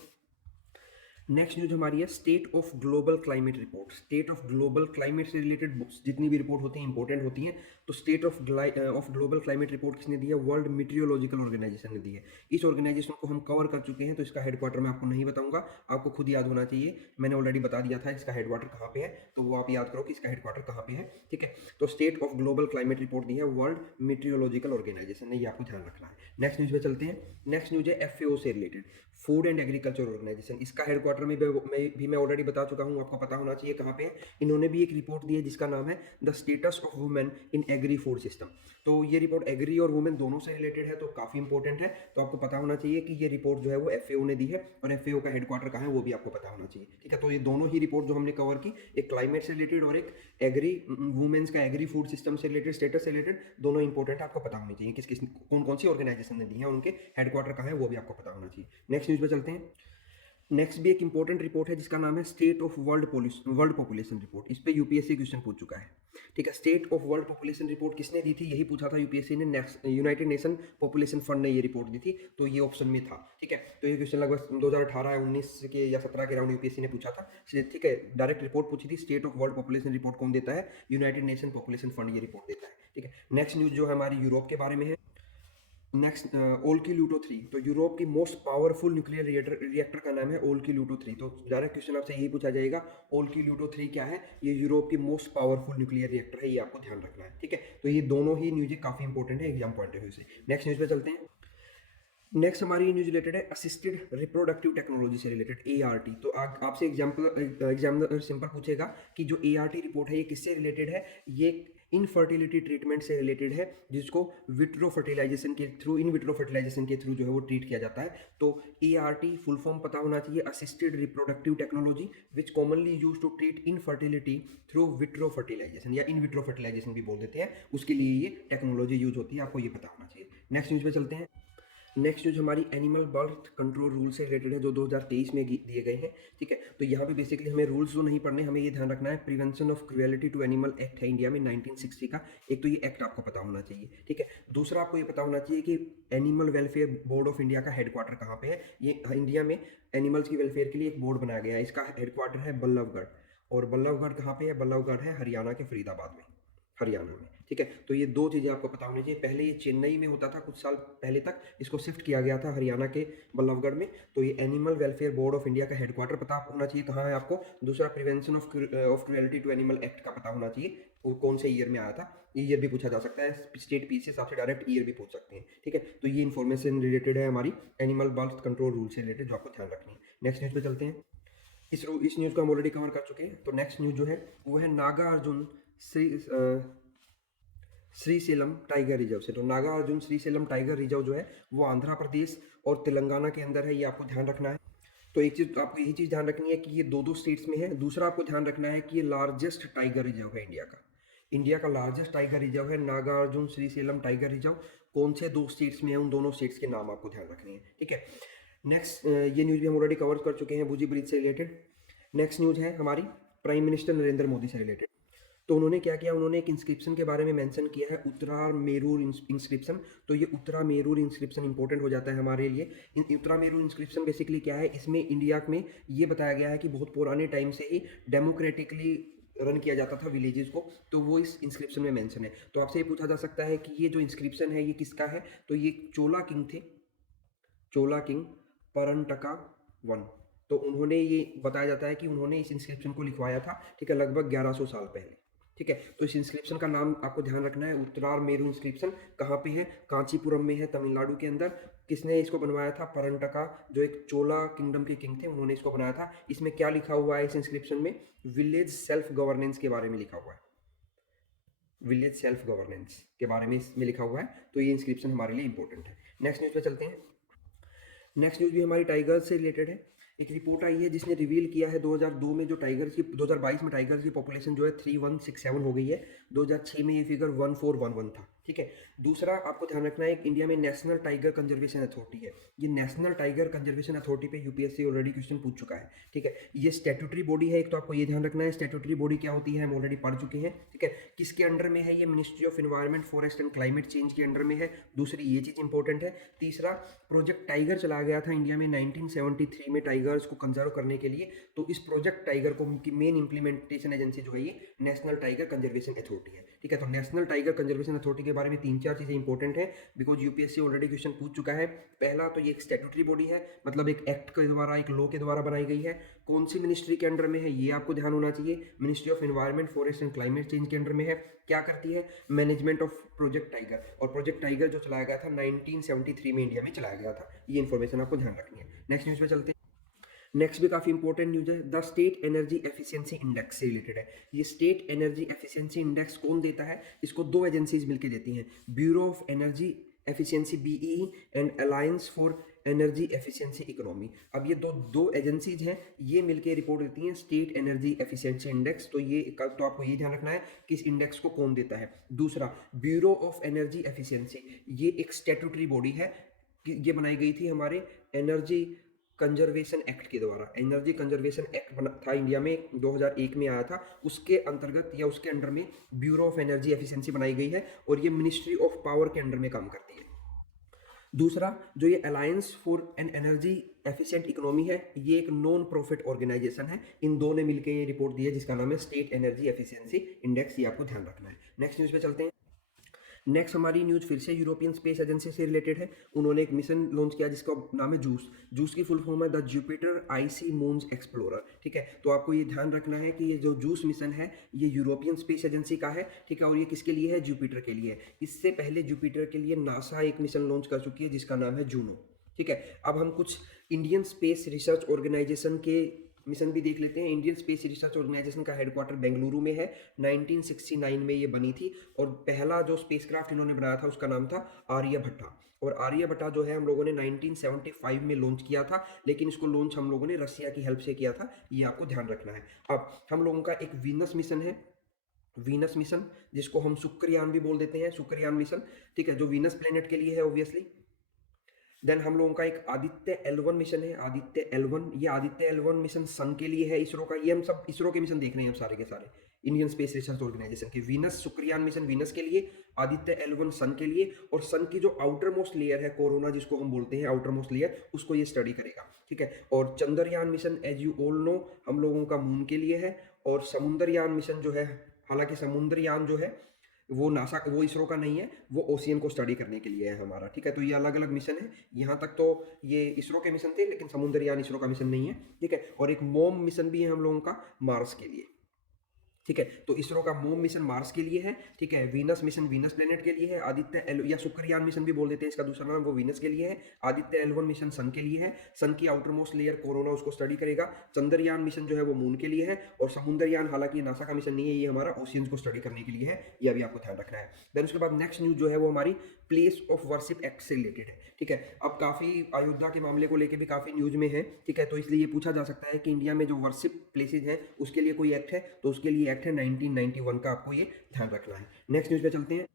नेक्स्ट न्यूज हमारी है state of global climate report. State of global climate से रिलेटेड बुक्स जितनी भी रिपोर्ट होती हैं इंपॉर्टेंट होती हैं। तो state of global climate report किसने दी है? वर्ल्ड मीटियोलॉजिकल ऑर्गेनाइजेशन ने दी है। इस ऑर्गेनाइजेशन को हम कवर कर चुके हैं, तो इसका हेडक्वार्टर मैं आपको नहीं बताऊंगा, आपको खुद याद होना चाहिए। मैंने ऑलरेडी बता दिया था इसका हेडक्वार्टर कहाँ पे है, तो वो आप याद करो कि इसका हेडक्वार्टर कहाँ पे है। ठीक है, तो state of global climate report दी है वर्ल्ड मीटियोलॉजिकल ऑर्गेनाइजेशन ने, ये आपको ध्यान रखना है। नेक्स्ट न्यूज पे चलते हैं। नेक्स्ट न्यूज है एफएओ से रिलेटेड, फूड एंड एग्रीकल्चर ऑर्गेनाइजेशन। इसका हेडक्वार्टर मैं ऑलरेडी बता चुका हूँ, आपको पता होना चाहिए कहाँ पे है। इन्होंने भी एक रिपोर्ट दी है जिसका नाम है the status of women in agri food system. तो ये रिपोर्ट एग्री और वुमेन दोनों से रिलेटेड है, तो काफ़ी इंपॉर्टेंट है। तो आपको पता होना चाहिए कि ये रिपोर्ट जो है वो एफएओ ने दी है, और एफएओ का हेडक्वार्टर कहाँ है वो भी आपको पता होना चाहिए। ठीक है, तो ये दोनों ही रिपोर्ट जो हमने कवर की, एक क्लाइमेट से रिलेटेड और एक एग्री वुमेन्स का एग्री फूड सिस्टम से रिलेटेड, स्टेटस से रिलेटेड, दोनों इंपॉर्टेंट आपको पता होनी चाहिए। किस किस कौन कौन सी ऑर्गेनाइजेशन ने दी है, उनके हेडक्वार्टर कहाँ है वो भी आपको पता होना चाहिए। नेक्स्ट न्यूज पे चलते हैं। नेक्स्ट भी एक इंपॉर्टेंट रिपोर्ट है जिसका नाम है state of world population report. इस पे यूपीएससी क्वेश्चन पूछ चुका है। ठीक है, state of world population report किसने दी थी? यही पूछा था यूपीएससी ने, यूनाइटेड नेशन पॉपुलेशन फंड ने ये रिपोर्ट दी थी, तो ये ऑप्शन में था। ठीक है, तो ये क्वेश्चन लगभग 2018-19 के या 17 के राउंड यूपीएससी ने पूछा था। ठीक है, डायरेक्ट रिपोर्ट पूछी थी। State of world population report कौन देता है? यूनाइटेड नेशन पॉपुलेशन फंड ये रिपोर्ट देता है। ठीक है, नेक्स्ट न्यूज जो है हमारी यूरोप के बारे में है। नेक्स्ट ओल्किल्यूटो 3, तो यूरोप की मोस्ट पावरफुल न्यूक्लियर रिएक्टर का नाम है ओल्किल्यूटो 3। तो डायरेक्ट क्वेश्चन आपसे यही पूछा जाएगा, ओल्किल्यूटो 3 क्या है? ये यूरोप की मोस्ट पावरफुल न्यूक्लियर रिएक्टर है, ये आपको ध्यान रखना है। ठीक है, तो ये दोनों ही न्यूज काफी इंपॉर्टेंट है एग्जाम पॉइंट ऑफ व्यू से। नेक्स्ट न्यूज पे चलते हैं। नेक्स्ट हमारी न्यूज रिलेटेड है असिस्टेड रिप्रोडक्टिव टेक्नोलॉजी से रिलेटेड, एआरटी। तो आपसे एग्जाम्पल सिंपल पूछेगा कि जो एआरटी रिपोर्ट है ये किससे रिलेटेड है? ये इनफर्टिलिटी ट्रीटमेंट से रिलेटेड है, जिसको विट्रो फर्टिलाइजेशन के थ्रू, इन विट्रो फर्टिलाइजेशन के थ्रू जो है वो ट्रीट किया जाता है। तो एआरटी फुल फॉर्म पता होना चाहिए, assisted reproductive technology which commonly use to treat infertility through vitro fertilisation, या इन विट्रो फर्टिलाइजेशन भी बोल देते हैं, उसके लिए ये टेक्नोलॉजी यूज होती है, आपको ये पता होना चाहिए। नेक्स्ट न्यूज पे चलते हैं। नेक्स्ट न्यूज हमारी एनिमल बर्थ कंट्रोल रूल से रिलेटेड है, जो 2023 में दिए गए हैं। ठीक है, तो यहाँ पे बेसिकली हमें रूल्स जो नहीं पढ़ने, हमें ये ध्यान रखना है, prevention of cruelty to animal act है इंडिया में 1960 का। एक तो ये एक्ट आपको पता होना चाहिए। ठीक है, दूसरा आपको ये पता होना चाहिए कि animal Welfare Board of India का हेडक्वार्टर कहाँ पे है। ये इंडिया में एनिमल्स की वेलफेयर के लिए एक बोर्ड बनाया गया है, इसका हेडक्वार्टर है बल्लभगढ़। और बल्लभगढ़ कहाँ पे है? बल्लभगढ़ है हरियाणा के फरीदाबाद में, हरियाणा में। ठीक है, तो ये दो चीज़ें आपको पता होनी चाहिए। पहले ये चेन्नई में होता था कुछ साल पहले तक, इसको शिफ्ट किया गया था हरियाणा के बल्लभगढ़ में। तो ये Animal Welfare Board of India का हेडक्वार्टर पता होना चाहिए कहाँ है आपको। दूसरा, Prevention of cruelty to animal Act का पता होना चाहिए, वो कौन से ईयर में आया था, ये ईयर भी पूछा जा सकता है। स्टेट पी से आपसे डायरेक्ट ईयर भी पूछ सकते हैं। ठीक है, तो ये इन्फॉर्मेशन रिलेटेड है हमारी एनिमल बर्थ कंट्रोल रूल से रिलेटेड, जो आपको ध्यान रखनी है। नेक्स्ट न्यूज़ पे चलते हैं। इस न्यूज़ को हम ऑलरेडी कवर कर चुके हैं। तो नेक्स्ट न्यूज़ जो है वो है नागार्जुन श्रीशैलम टाइगर रिजर्व से। तो नागार्जुन श्रीशैलम टाइगर रिजर्व जो है वो आंध्र प्रदेश और तेलंगाना के अंदर है, ये आपको ध्यान रखना है। तो एक चीज़ आपको यही चीज़ ध्यान रखनी है कि ये दो स्टेट्स में है। दूसरा आपको ध्यान रखना है कि ये लार्जेस्ट टाइगर रिजर्व है इंडिया का। इंडिया का लार्जेस्ट टाइगर रिजर्व है नागार्जुन श्रीशैलम टाइगर रिजर्व। कौन से दो स्टेट्स में है, उन दोनों स्टेट्स के नाम आपको ध्यान रखने हैं। ठीक है, नेक्स्ट ये न्यूज़ भी हम ऑलरेडी कवर कर चुके हैं बुजी ब्रिज से रिलेटेड। नेक्स्ट न्यूज़ है हमारी प्राइम मिनिस्टर नरेंद्र मोदी से रिलेटेड। तो उन्होंने क्या किया, उन्होंने एक इंस्क्रिप्शन के बारे में मेंशन किया है, उत्तरा मेरूर इंस्क्रिप्शन। तो ये उत्तरा मेरूर इंस्क्रिप्शन इंपॉर्टेंट हो जाता है हमारे लिए। उत्तरा मेरूर इंस्क्रिप्शन बेसिकली क्या है, इसमें इंडिया में ये बताया गया है कि बहुत पुराने टाइम से ही डेमोक्रेटिकली रन किया जाता था विलेजेस को, तो वो इस इंस्क्रिप्शन में मेंशन है। तो आपसे ये पूछा जा सकता है कि ये जो इंस्क्रिप्शन है ये किसका है? तो ये चोला किंग थे, चोला किंग परंटका वन। तो उन्होंने ये बताया जाता है कि उन्होंने इस इंस्क्रिप्शन को लिखवाया था। ठीक है, लगभग 1100 साल पहले। ठीक है, तो इस इंस्क्रिप्शन का नाम आपको ध्यान रखना है, उत्तरार मेरू इंस्क्रिप्शन। कहाँ पे है? कांचीपुरम में है, तमिलनाडु के अंदर। किसने इसको बनवाया था? परंटका, जो एक चोला किंगडम के किंग थे, उन्होंने इसको बनाया था। इसमें क्या लिखा हुआ है इस इंस्क्रिप्शन में? विलेज सेल्फ गवर्नेंस के बारे में लिखा हुआ है, विलेज सेल्फ गवर्नेंस के बारे में इसमें लिखा हुआ है। तो ये इंस्क्रिप्शन हमारे लिए इंपॉर्टेंट है। नेक्स्ट न्यूज़ पे चलते हैं। नेक्स्ट न्यूज़ भी हमारी टाइगर्स से रिलेटेड है। एक रिपोर्ट आई है जिसने रिवील किया है 2002 में जो टाइगर्स की 2022 में टाइगर्स की पॉपुलेशन जो है 3167 हो गई है। 2006 में ये फिगर 1411 था। ठीक है। दूसरा आपको ध्यान रखना है, एक इंडिया में नेशनल टाइगर कंजर्वेशन अथॉरिटी है। ये नेशनल टाइगर कंजर्वेशन अथॉरिटी पे यूपीएससी ऑलरेडी क्वेश्चन पूछ चुका है। ठीक है, ये स्टैट्यूटरी बॉडी है, एक तो आपको ये ध्यान रखना है स्टैट्यूटरी बॉडी क्या होती है, हम ऑलरेडी पढ़ चुके हैं। ठीक है, किसके अंडर में है, ये Ministry of environment forest and climate change के अंडर में है। दूसरी ये चीज़ इंपॉर्टेंट है। तीसरा, प्रोजेक्ट टाइगर चला गया था इंडिया में 1973 में टाइगर्स को कंजर्व करने के लिए, तो इस प्रोजेक्ट टाइगर को की मेन इंप्लीमेंटेशन एजेंसी जो है ये नेशनल टाइगर कंजर्वेशन अथॉरिटी है। ठीक है, तो नेशनल टाइगर कंजर्वेशन अथॉरिटी के बारे में 3-4 चीज़ें इंपॉर्टेंट है, बिकॉज यूपीएससी ऑलरेडी क्वेश्चन पूछ चुका है। पहला तो ये एक स्टैट्यूटरी बॉडी है, मतलब एक एक्ट के द्वारा, एक लॉ के द्वारा बनाई गई है। कौन सी मिनिस्ट्री के अंडर में है ये आपको ध्यान होना चाहिए, ministry of environment forest and climate change के अंडर में है। क्या करती है, मैनेजमेंट ऑफ प्रोजेक्ट टाइगर, और प्रोजेक्ट टाइगर जो चलाया गया था 1973 में इंडिया में चलाया गया था। ये इन्फॉर्मेशन आपको ध्यान रखनी है। नेक्स्ट न्यूज़ पे चलते हैं। नेक्स्ट भी काफ़ी इंपॉर्टेंट न्यूज़ है, the state energy efficiency index से रिलेटेड है। ये स्टेट एनर्जी एफिशिएंसी इंडेक्स कौन देता है, इसको दो एजेंसीज मिलकर देती हैं, bureau of energy efficiency BEE and alliance for energy efficiency economy. अब ये दो एजेंसीज हैं, ये मिलके रिपोर्ट देती हैं स्टेट एनर्जी एफिशिएंसी इंडेक्स। तो ये तो आपको ये ध्यान रखना है कि इस इंडेक्स को कौन देता है। दूसरा, ब्यूरो ऑफ एनर्जी एफिशिएंसी, ये एक स्टैट्यूटरी बॉडी है, ये बनाई गई थी हमारे एनर्जी कंजर्वेशन एक्ट के द्वारा। एनर्जी कंजर्वेशन एक्ट बना था इंडिया में, 2001 में आया था, उसके अंतर्गत या उसके अंडर में ब्यूरो ऑफ एनर्जी एफिशिएंसी बनाई गई है, और ये मिनिस्ट्री ऑफ पावर के अंडर में काम करती है। दूसरा, जो ये Alliance for an Energy Efficient Economy है, ये एक नॉन प्रॉफिट ऑर्गेनाइजेशन है। इन दो ने मिलकर ये रिपोर्ट दी है जिसका नाम है स्टेट एनर्जी एफिशिएंसी इंडेक्स, ये आपको ध्यान रखना है। नेक्स्ट न्यूज़ पे चलते हैं। नेक्स्ट हमारी न्यूज़ फिर से यूरोपियन स्पेस एजेंसी से रिलेटेड है। उन्होंने एक मिशन लॉन्च किया जिसका नाम है जूस। जूस की फुल फॉर्म है the Jupiter IC moons explorer. ठीक है, तो आपको ये ध्यान रखना है कि ये जो जूस मिशन है ये यूरोपियन स्पेस एजेंसी का है। ठीक है, और ये किसके लिए है, जुपिटर के लिए। इससे पहले जुपिटर के लिए नासा एक मिशन लॉन्च कर चुकी है जिसका नाम है जूनो। ठीक है, अब हम कुछ इंडियन स्पेस रिसर्च ऑर्गेनाइजेशन के मिशन भी देख लेते हैं। इंडियन स्पेस रिसर्च ऑर्गेनाइजेशन का हेडक्वार्टर बेंगलुरु में है, 1969 में ये बनी थी, और पहला जो स्पेसक्राफ्ट इन्होंने बनाया था उसका नाम था आर्यभट्टा। और आर्यभट्टा जो है हम लोगों ने 1975 में लॉन्च किया था, लेकिन इसको लॉन्च हम लोगों ने रसिया की हेल्प से किया था, ये आपको ध्यान रखना है। अब हम लोगों का एक वीनस मिशन है, वीनस मिशन, जिसको हम शुक्रयान भी बोल देते हैं, शुक्रयान मिशन। ठीक है, जो वीनस प्लेनेट के लिए है ऑब्वियसली। देन हम लोगों का एक आदित्य L1 मिशन है, आदित्य L1। ये आदित्य L1 मिशन सन के लिए है, इसरो का। ये हम सब इसरो के मिशन देख रहे हैं, हम सारे के सारे इंडियन स्पेस रिसर्च ऑर्गेनाइजेशन के। वीनस शुक्रयान मिशन वीनस के लिए, आदित्य L1 सन के लिए, और सन की जो आउटर मोस्ट लेयर है कोरोना जिसको हम बोलते हैं आउटर मोस्ट लेयर, उसको ये स्टडी करेगा। ठीक है, और Chandrayaan mission as you all know हम लोगों का मून के लिए है, और समुद्रयान मिशन जो है, हालांकि समुद्रयान जो है वो नासा, वो इसरो का नहीं है, वो ओशियन को स्टडी करने के लिए है हमारा। ठीक है, तो ये अलग अलग मिशन है। यहाँ तक तो ये इसरो के मिशन थे, लेकिन समुद्रयान इसरो का मिशन नहीं है। ठीक है, और एक मोम मिशन भी है हम लोगों का मार्स के लिए। ठीक है, तो इसरो का मून मिशन मार्स के लिए है। ठीक है, वीनस मिशन वीनस प्लेनेट के लिए है। आदित्य एल या शुक्रयान मिशन भी बोल देते हैं, इसका दूसरा नाम, वो वीनस के लिए है। आदित्य L1 मिशन सन के लिए है, सन की आउटर मोस्ट लेयर कोरोना उसको स्टडी करेगा। चंद्रयान मिशन जो है वो मून के लिए है, और समुद्रयान हालांकि नासा का मिशन नहीं है, ये हमारा ओशियंस को स्टडी करने के लिए है, ये अभी आपको ध्यान रखना है। देन उसके बाद नेक्स्ट न्यूज जो है वो हमारी प्लेस ऑफ वर्शिप एक्ट से रिलेटेड है। ठीक है, अब काफ़ी अयोध्या के मामले को लेकर भी काफ़ी न्यूज में है। ठीक है, तो इसलिए ये पूछा जा सकता है कि इंडिया में जो वर्शिप प्लेसेज हैं उसके लिए कोई एक्ट है, तो उसके लिए एक्ट है 1991 का, आपको ये ध्यान रखना है। नेक्स्ट न्यूज पे चलते हैं।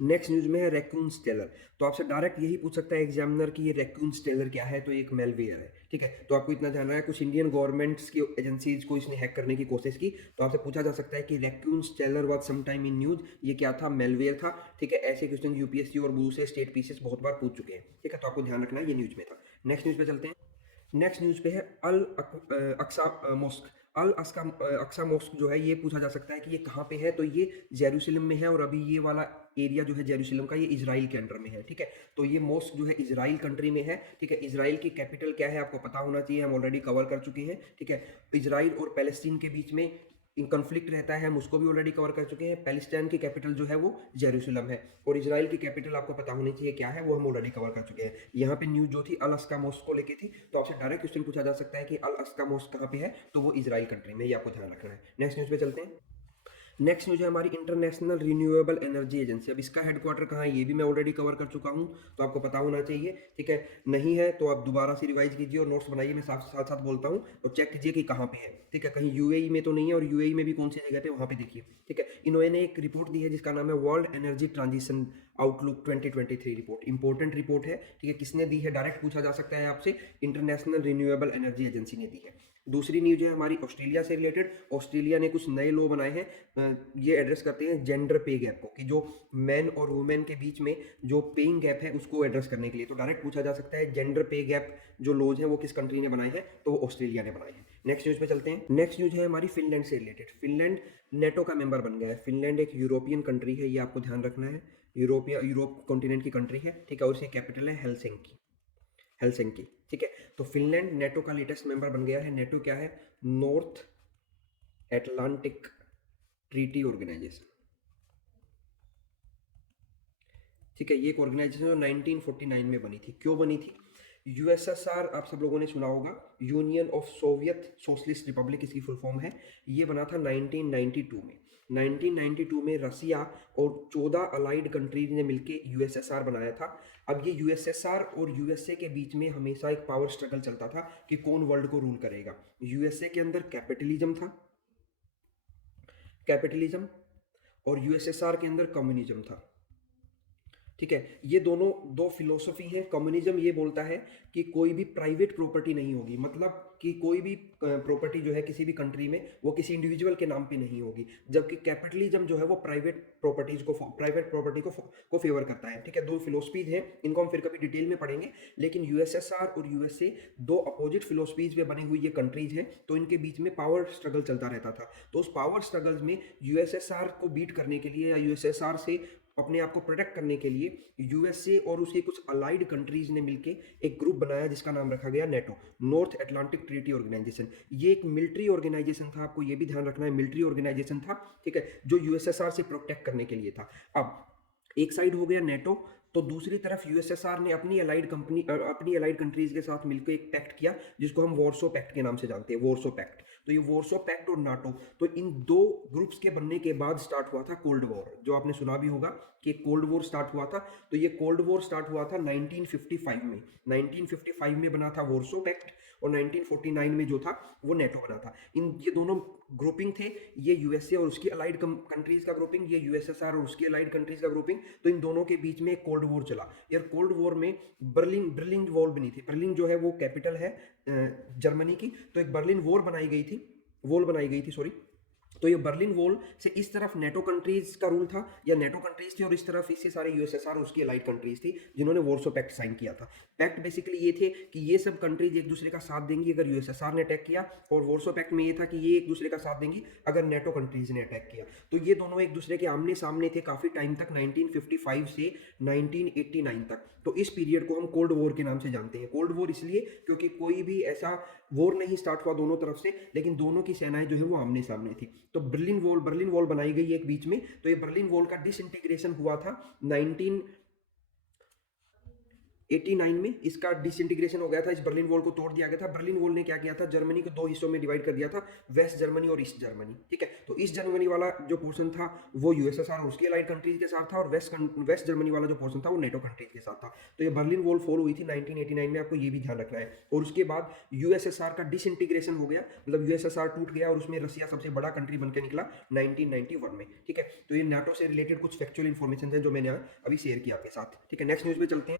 नेक्स्ट न्यूज में है रैकून स्टेलर। तो आपसे डायरेक्ट यही पूछ सकता है एग्जामिनर कि ये रैकून स्टेलर क्या है, तो एक मेलवेयर है। ठीक है, तो आपको इतना ध्यान रखना है, कुछ इंडियन गवर्नमेंट्स की एजेंसीज को इसने हैक करने की कोशिश की, तो आपसे पूछा जा सकता है कि Raccoon Stealer was some time in news, ये क्या था, मेलवेयर था। ठीक है, ऐसे क्वेश्चन यूपीएससी और बू से स्टेट पीसीएस बहुत बार पूछ चुके हैं। ठीक है, तो आपको ध्यान रखना है, ये न्यूज में था। नेक्स्ट न्यूज पे चलते हैं। नेक्स्ट न्यूज पे है अक्सा मॉस्क। अक्सा मॉस्क जो है ये पूछा जा सकता है कि ये कहाँ पे है, तो ये जेरूसलम में है, और अभी ये वाला एरिया जो है जेरूसलम का, ये इजराइल के अंडर में है। ठीक है, तो ये मॉस्क जो है इजराइल कंट्री में है। ठीक है, इजराइल की कैपिटल क्या है आपको पता होना चाहिए, हम ऑलरेडी कवर कर चुके हैं। ठीक है, इजराइल और पैलेस्टीन के बीच में कन्फ्लिक्ट रहता है, हम उसको भी ऑलरेडी कवर कर चुके हैं। पैलेस्टाइन की कैपिटल जो है वो जेरूसलम है, और इजराइल की कैपिटल आपको पता होनी चाहिए क्या है, वो हम ऑलरेडी कवर कर चुके हैं। यहाँ पे न्यूज जो थी अल अक्सा मॉस्क को लेके थी, तो आपसे डायरेक्ट क्वेश्चन पूछा जा सकता है कि अल अक्सा मॉस्क कहाँ पे है, तो वो इजराइल कंट्री में, ये आपको ध्यान रखना है। नेक्स्ट न्यूज पे चलते हैं। नेक्स्ट न्यूज है हमारी इंटरनेशनल रिन्यूएबल एनर्जी एजेंसी। अब इसका हेडक्वार्टर कहाँ है ये भी मैं ऑलरेडी कवर कर चुका हूँ, तो आपको पता होना चाहिए, ठीक है। नहीं है तो आप दोबारा से रिवाइज कीजिए और नोट्स बनाइए, मैं साथ साथ बोलता हूँ और चेक कीजिए कि कहाँ पे है, ठीक है। कहीं यूएई में तो नहीं है, और यूएई में भी कौन सी जगह पे वहाँ पे देखिए, ठीक है। इन्होंने एक रिपोर्ट दी है जिसका नाम है world energy transition outlook 2023 report. Important report है, ठीक है। किसने दी है डायरेक्ट पूछा जा सकता है आपसे, इंटरनेशनल रिन्यूएबल एनर्जी एजेंसी ने दी है। दूसरी न्यूज है हमारी ऑस्ट्रेलिया से रिलेटेड। ऑस्ट्रेलिया ने कुछ नए लॉ बनाए हैं, ये एड्रेस करते हैं जेंडर पे गैप को, कि जो मैन और वुमेन के बीच में जो पेइंग गैप है उसको एड्रेस करने के लिए। तो डायरेक्ट पूछा जा सकता है जेंडर पे गैप जो लॉज हैं वो किस कंट्री ने बनाए हैं, तो वो ऑस्ट्रेलिया ने बनाए हैं। नेक्स्ट न्यूज पे चलते हैं। नेक्स्ट न्यूज है हमारी फिनलैंड से रिलेटेड। फिनलैंड नेटो का मेंबर बन गया है। फिनलैंड एक यूरोपियन कंट्री है, ये आपको ध्यान रखना है, यूरोप कॉन्टिनेंट की कंट्री है, ठीक है। और उसकी कैपिटल है हेलसिंकी, हेलसिंकी, ठीक है। तो फिनलैंड नेटो का लेटेस्ट मेंबर बन गया है। नेटो क्या है, नॉर्थ एटलांटिक ट्रीटी ऑर्गेनाइजेशन, ठीक है। ये एक ऑर्गेनाइजेशन जो 1949 में बनी थी। क्यों बनी थी, यूएसएसआर आप सब लोगों ने सुना होगा, union of Soviet socialist Republic इसकी फुल फॉर्म है। ये बना था 1992 में। 1992 में रसिया और 14 अलाइड कंट्रीज ने मिलकर यूएसएसआर बनाया था। अब ये यूएसएसआर और यूएसए के बीच में हमेशा एक पावर स्ट्रगल चलता था कि कौन वर्ल्ड को रूल करेगा। यूएसए के अंदर कैपिटलिज्म था, कैपिटलिज्म, और यूएसएसआर के अंदर कम्युनिज्म था, ठीक है। ये दोनों दो फिलोसफी है। कम्युनिज्म ये बोलता है कि कोई भी प्राइवेट प्रॉपर्टी नहीं होगी, मतलब कि कोई भी प्रॉपर्टी जो है किसी भी कंट्री में वो किसी इंडिविजुअल के नाम पे नहीं होगी। जबकि कैपिटलिज्म जो है वो प्राइवेट प्रॉपर्टी को फेवर करता है, ठीक है। दो फिलोसफीज हैं, इनको हम फिर कभी डिटेल में पढ़ेंगे। लेकिन यूएसएसआर और यूएसए दो अपोजिट फिलोसफीज पे बनी हुई ये कंट्रीज हैं, तो इनके बीच में पावर स्ट्रगल चलता रहता था। तो उस पावर स्ट्रगल्स में यूएसएसआर को बीट करने के लिए या यूएसएसआर से अपने आप को प्रोटेक्ट करने के लिए यूएसए और उसके कुछ अलाइड कंट्रीज ने मिलकर एक ग्रुप बनाया जिसका नाम रखा गया NATO, North Atlantic Treaty Organization. ये एक मिलिट्री ऑर्गेनाइजेशन था, आपको ये भी ध्यान रखना है, मिलिट्री ऑर्गेनाइजेशन था, ठीक है, जो यूएसएसआर से प्रोटेक्ट करने के लिए था। अब एक साइड हो गया नेटो, तो दूसरी तरफ यूएसएसआर ने अपनी अलाइड कंट्रीज के साथ मिलकर एक पैक्ट किया जिसको हम वॉर्सो पैक्ट के नाम से जानते हैं, वॉर्सो पैक्ट। तो ये वॉर्सो पैक्ट और नाटो, तो इन दो ग्रुप्स के बनने के बाद स्टार्ट हुआ था कोल्ड वॉर, जो आपने सुना भी होगा कि कोल्ड वॉर स्टार्ट हुआ था। तो ये कोल्ड वॉर स्टार्ट हुआ था 1955 में। 1955 में बना था वॉर्सो पैक्ट, और 1949 में जो था वो नेटो बना था। ये दोनों ग्रुपिंग थे, ये यूएसए और उसकी अलाइड कंट्रीज का ग्रुपिंग, ये यूएसएसआर और उसकी अलाइड कंट्रीज का ग्रुपिंग। तो इन दोनों के बीच में एक कोल्ड वॉर चला। यार कोल्ड वॉर में बर्लिन वॉल बनी थी। बर्लिन जो है वो कैपिटल है जर्मनी की, तो एक बर्लिन वॉल बनाई गई थी सॉरी। तो ये बर्लिन वॉल से इस तरफ नेटो कंट्रीज का रूल था, या नेटो कंट्रीज थी, और इस तरफ इससे सारे यूएसएसआर और उसकी अलाइड कंट्रीज थी जिन्होंने वॉर्सो पैक्ट साइन किया था। पैक्ट बेसिकली ये थे कि ये सब कंट्रीज एक दूसरे का साथ देंगी अगर यूएसएसआर ने अटैक किया, और वॉर्सो पैक्ट में ये था कि ये एक दूसरे का साथ देंगी अगर नेटो कंट्रीज ने अटैक किया। तो ये दोनों एक दूसरे के आमने सामने थे काफी टाइम तक, 1955 से 1989 तक। तो इस पीरियड को हम कोल्ड वॉर के नाम से जानते हैं। कोल्ड वॉर इसलिए क्योंकि कोई भी ऐसा वॉर नहीं स्टार्ट हुआ दोनों तरफ से, लेकिन दोनों की सेनाएं जो है वो आमने सामने थी। तो बर्लिन वॉल बनाई गई एक बीच में। तो ये बर्लिन वॉल का डिसइंटीग्रेशन हुआ था 1989 में, इसका डिसइंटीग्रेशन हो गया था, इस बर्लिन वॉल को तोड़ दिया गया था। बर्लिन वॉल ने क्या किया था, जर्मनी को दो हिस्सों में डिवाइड कर दिया था, वेस्ट जर्मनी और ईस्ट जर्मनी, ठीक है। तो ईस्ट जर्मनी वाला जो पोर्शन था वो यूएसएसआर और उसकी अलाइड कंट्रीज के साथ था, और वेस्ट जर्मनी वाला जो पोर्शन था वो नेटो कंट्रीज के साथ था। तो ये बर्लिन वॉल फॉल हुई थी 1989 में, आपको ये भी ध्यान रखना है। और उसके बाद यूएसएसआर का डिसइंटीग्रेशन हो गया, मतलब यूएसएसआर टूट गया और उसमें रसिया सबसे बड़ा कंट्री बनकर निकला 1991 में, ठीक है। तो ये नाटो से रिलेटेड कुछ फैक्चुअल इन्फॉर्मेशन है जो मैंने अभी शेयर किया आपके साथ, ठीक है। नेक्स्ट न्यूज पे चलते हैं।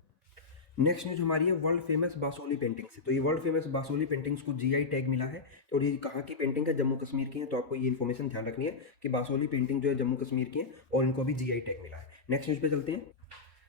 नेक्स्ट न्यूज हमारी है वर्ल्ड फेमस बासोली पेंटिंग से। तो ये वर्ल्ड फेमस बासोली पेंटिंग्स को जीआई टैग मिला है, और ये कहाँ की पेंटिंग है, जम्मू कश्मीर की है। तो आपको ये इन्फॉर्मेशन ध्यान रखनी है कि बासोली पेंटिंग जो है जम्मू कश्मीर की है, और इनको भी जीआई टैग मिला है। नेक्स्ट न्यूज पे चलते हैं।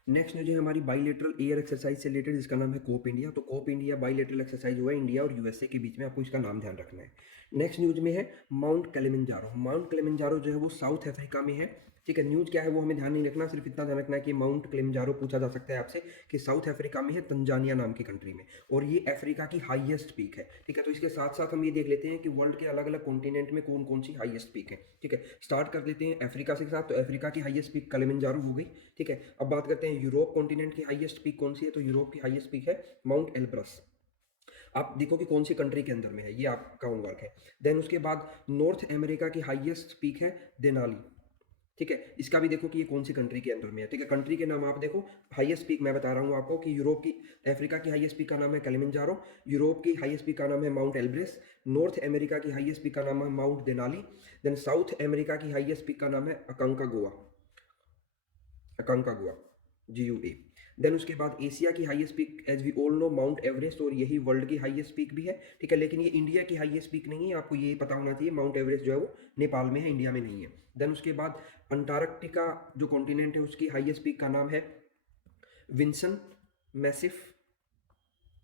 नेक्स्ट न्यूज है हमारी बाइलेटरल एयर एक्सरसाइज से रिलेटेड, जिसका नाम है कोप इंडिया। तो कोप इंडिया बाइलेटरल एक्सरसाइज हुआ है इंडिया और यूएसए के बीच में, आपको इसका नाम ध्यान रखना है। नेक्स्ट न्यूज में है माउंट किलिमंजारो। माउंट किलिमंजारो जो है वो साउथ अफ्रीका में है, ठीक है। न्यूज क्या है वो हमें ध्यान नहीं रखना, सिर्फ इतना ध्यान रखना है कि माउंट किलिमंजारो पूछा जा सकता है आपसे कि साउथ अफ्रीका में है, तंजानिया नाम की कंट्री में, और ये अफ्रीका की हाईएस्ट पीक है, ठीक है। तो इसके साथ साथ हम ये देख लेते हैं कि वर्ल्ड के अलग अलग कॉन्टिनेंट में कौन कौन सी हाईएस्ट पीक है, ठीक है। स्टार्ट कर लेते हैं अफ्रीका के साथ। तो अफ्रीका की हाईएस्ट पीक किलिमंजारो हो गई, ठीक है। अब बात करते हैं यूरोप कॉन्टिनेंट की हाईएस्ट पीक कौन सी है। तो यूरोप की हाईएस्ट पीक है माउंट एल्ब्रस। आप देखो कि कौन सी कंट्री के अंदर में है, ये आपका होमवर्क है। देन उसके बाद नॉर्थ अमेरिका की हाईएस्ट पीक है देनाली, ठीक है, इसका भी देखो कि ये कौन सी कंट्री के अंदर में है, ठीक है। कंट्री के नाम आप देखो, हाईएस्ट पीक मैं बता रहा हूँ आपको कि यूरोप की, अफ्रीका की हाईएस्ट पीक का नाम है किलिमंजारो, यूरोप की हाईएस्ट पीक का नाम है माउंट एल्ब्रेस, नॉर्थ अमेरिका की हाईएस्ट पीक का नाम है Mount Denali, then South America की हाईएस्ट पीक का नाम है अकांकागुआ, अकांकागुआ, GUA। देन उसके बाद एशिया की highest peak as we all know Mount Everest, और यही वर्ल्ड की हाईएस्ट पीक भी है, ठीक है, लेकिन ये इंडिया की हाईएस्ट पीक नहीं है, आपको ये पता होना चाहिए। माउंट एवरेस्ट जो है वो नेपाल में है, इंडिया में नहीं है। देन उसके बाद अंटार्कटिका जो कॉन्टिनेंट है उसकी हाईएस्ट पीक का नाम है विंसन मैसिफ,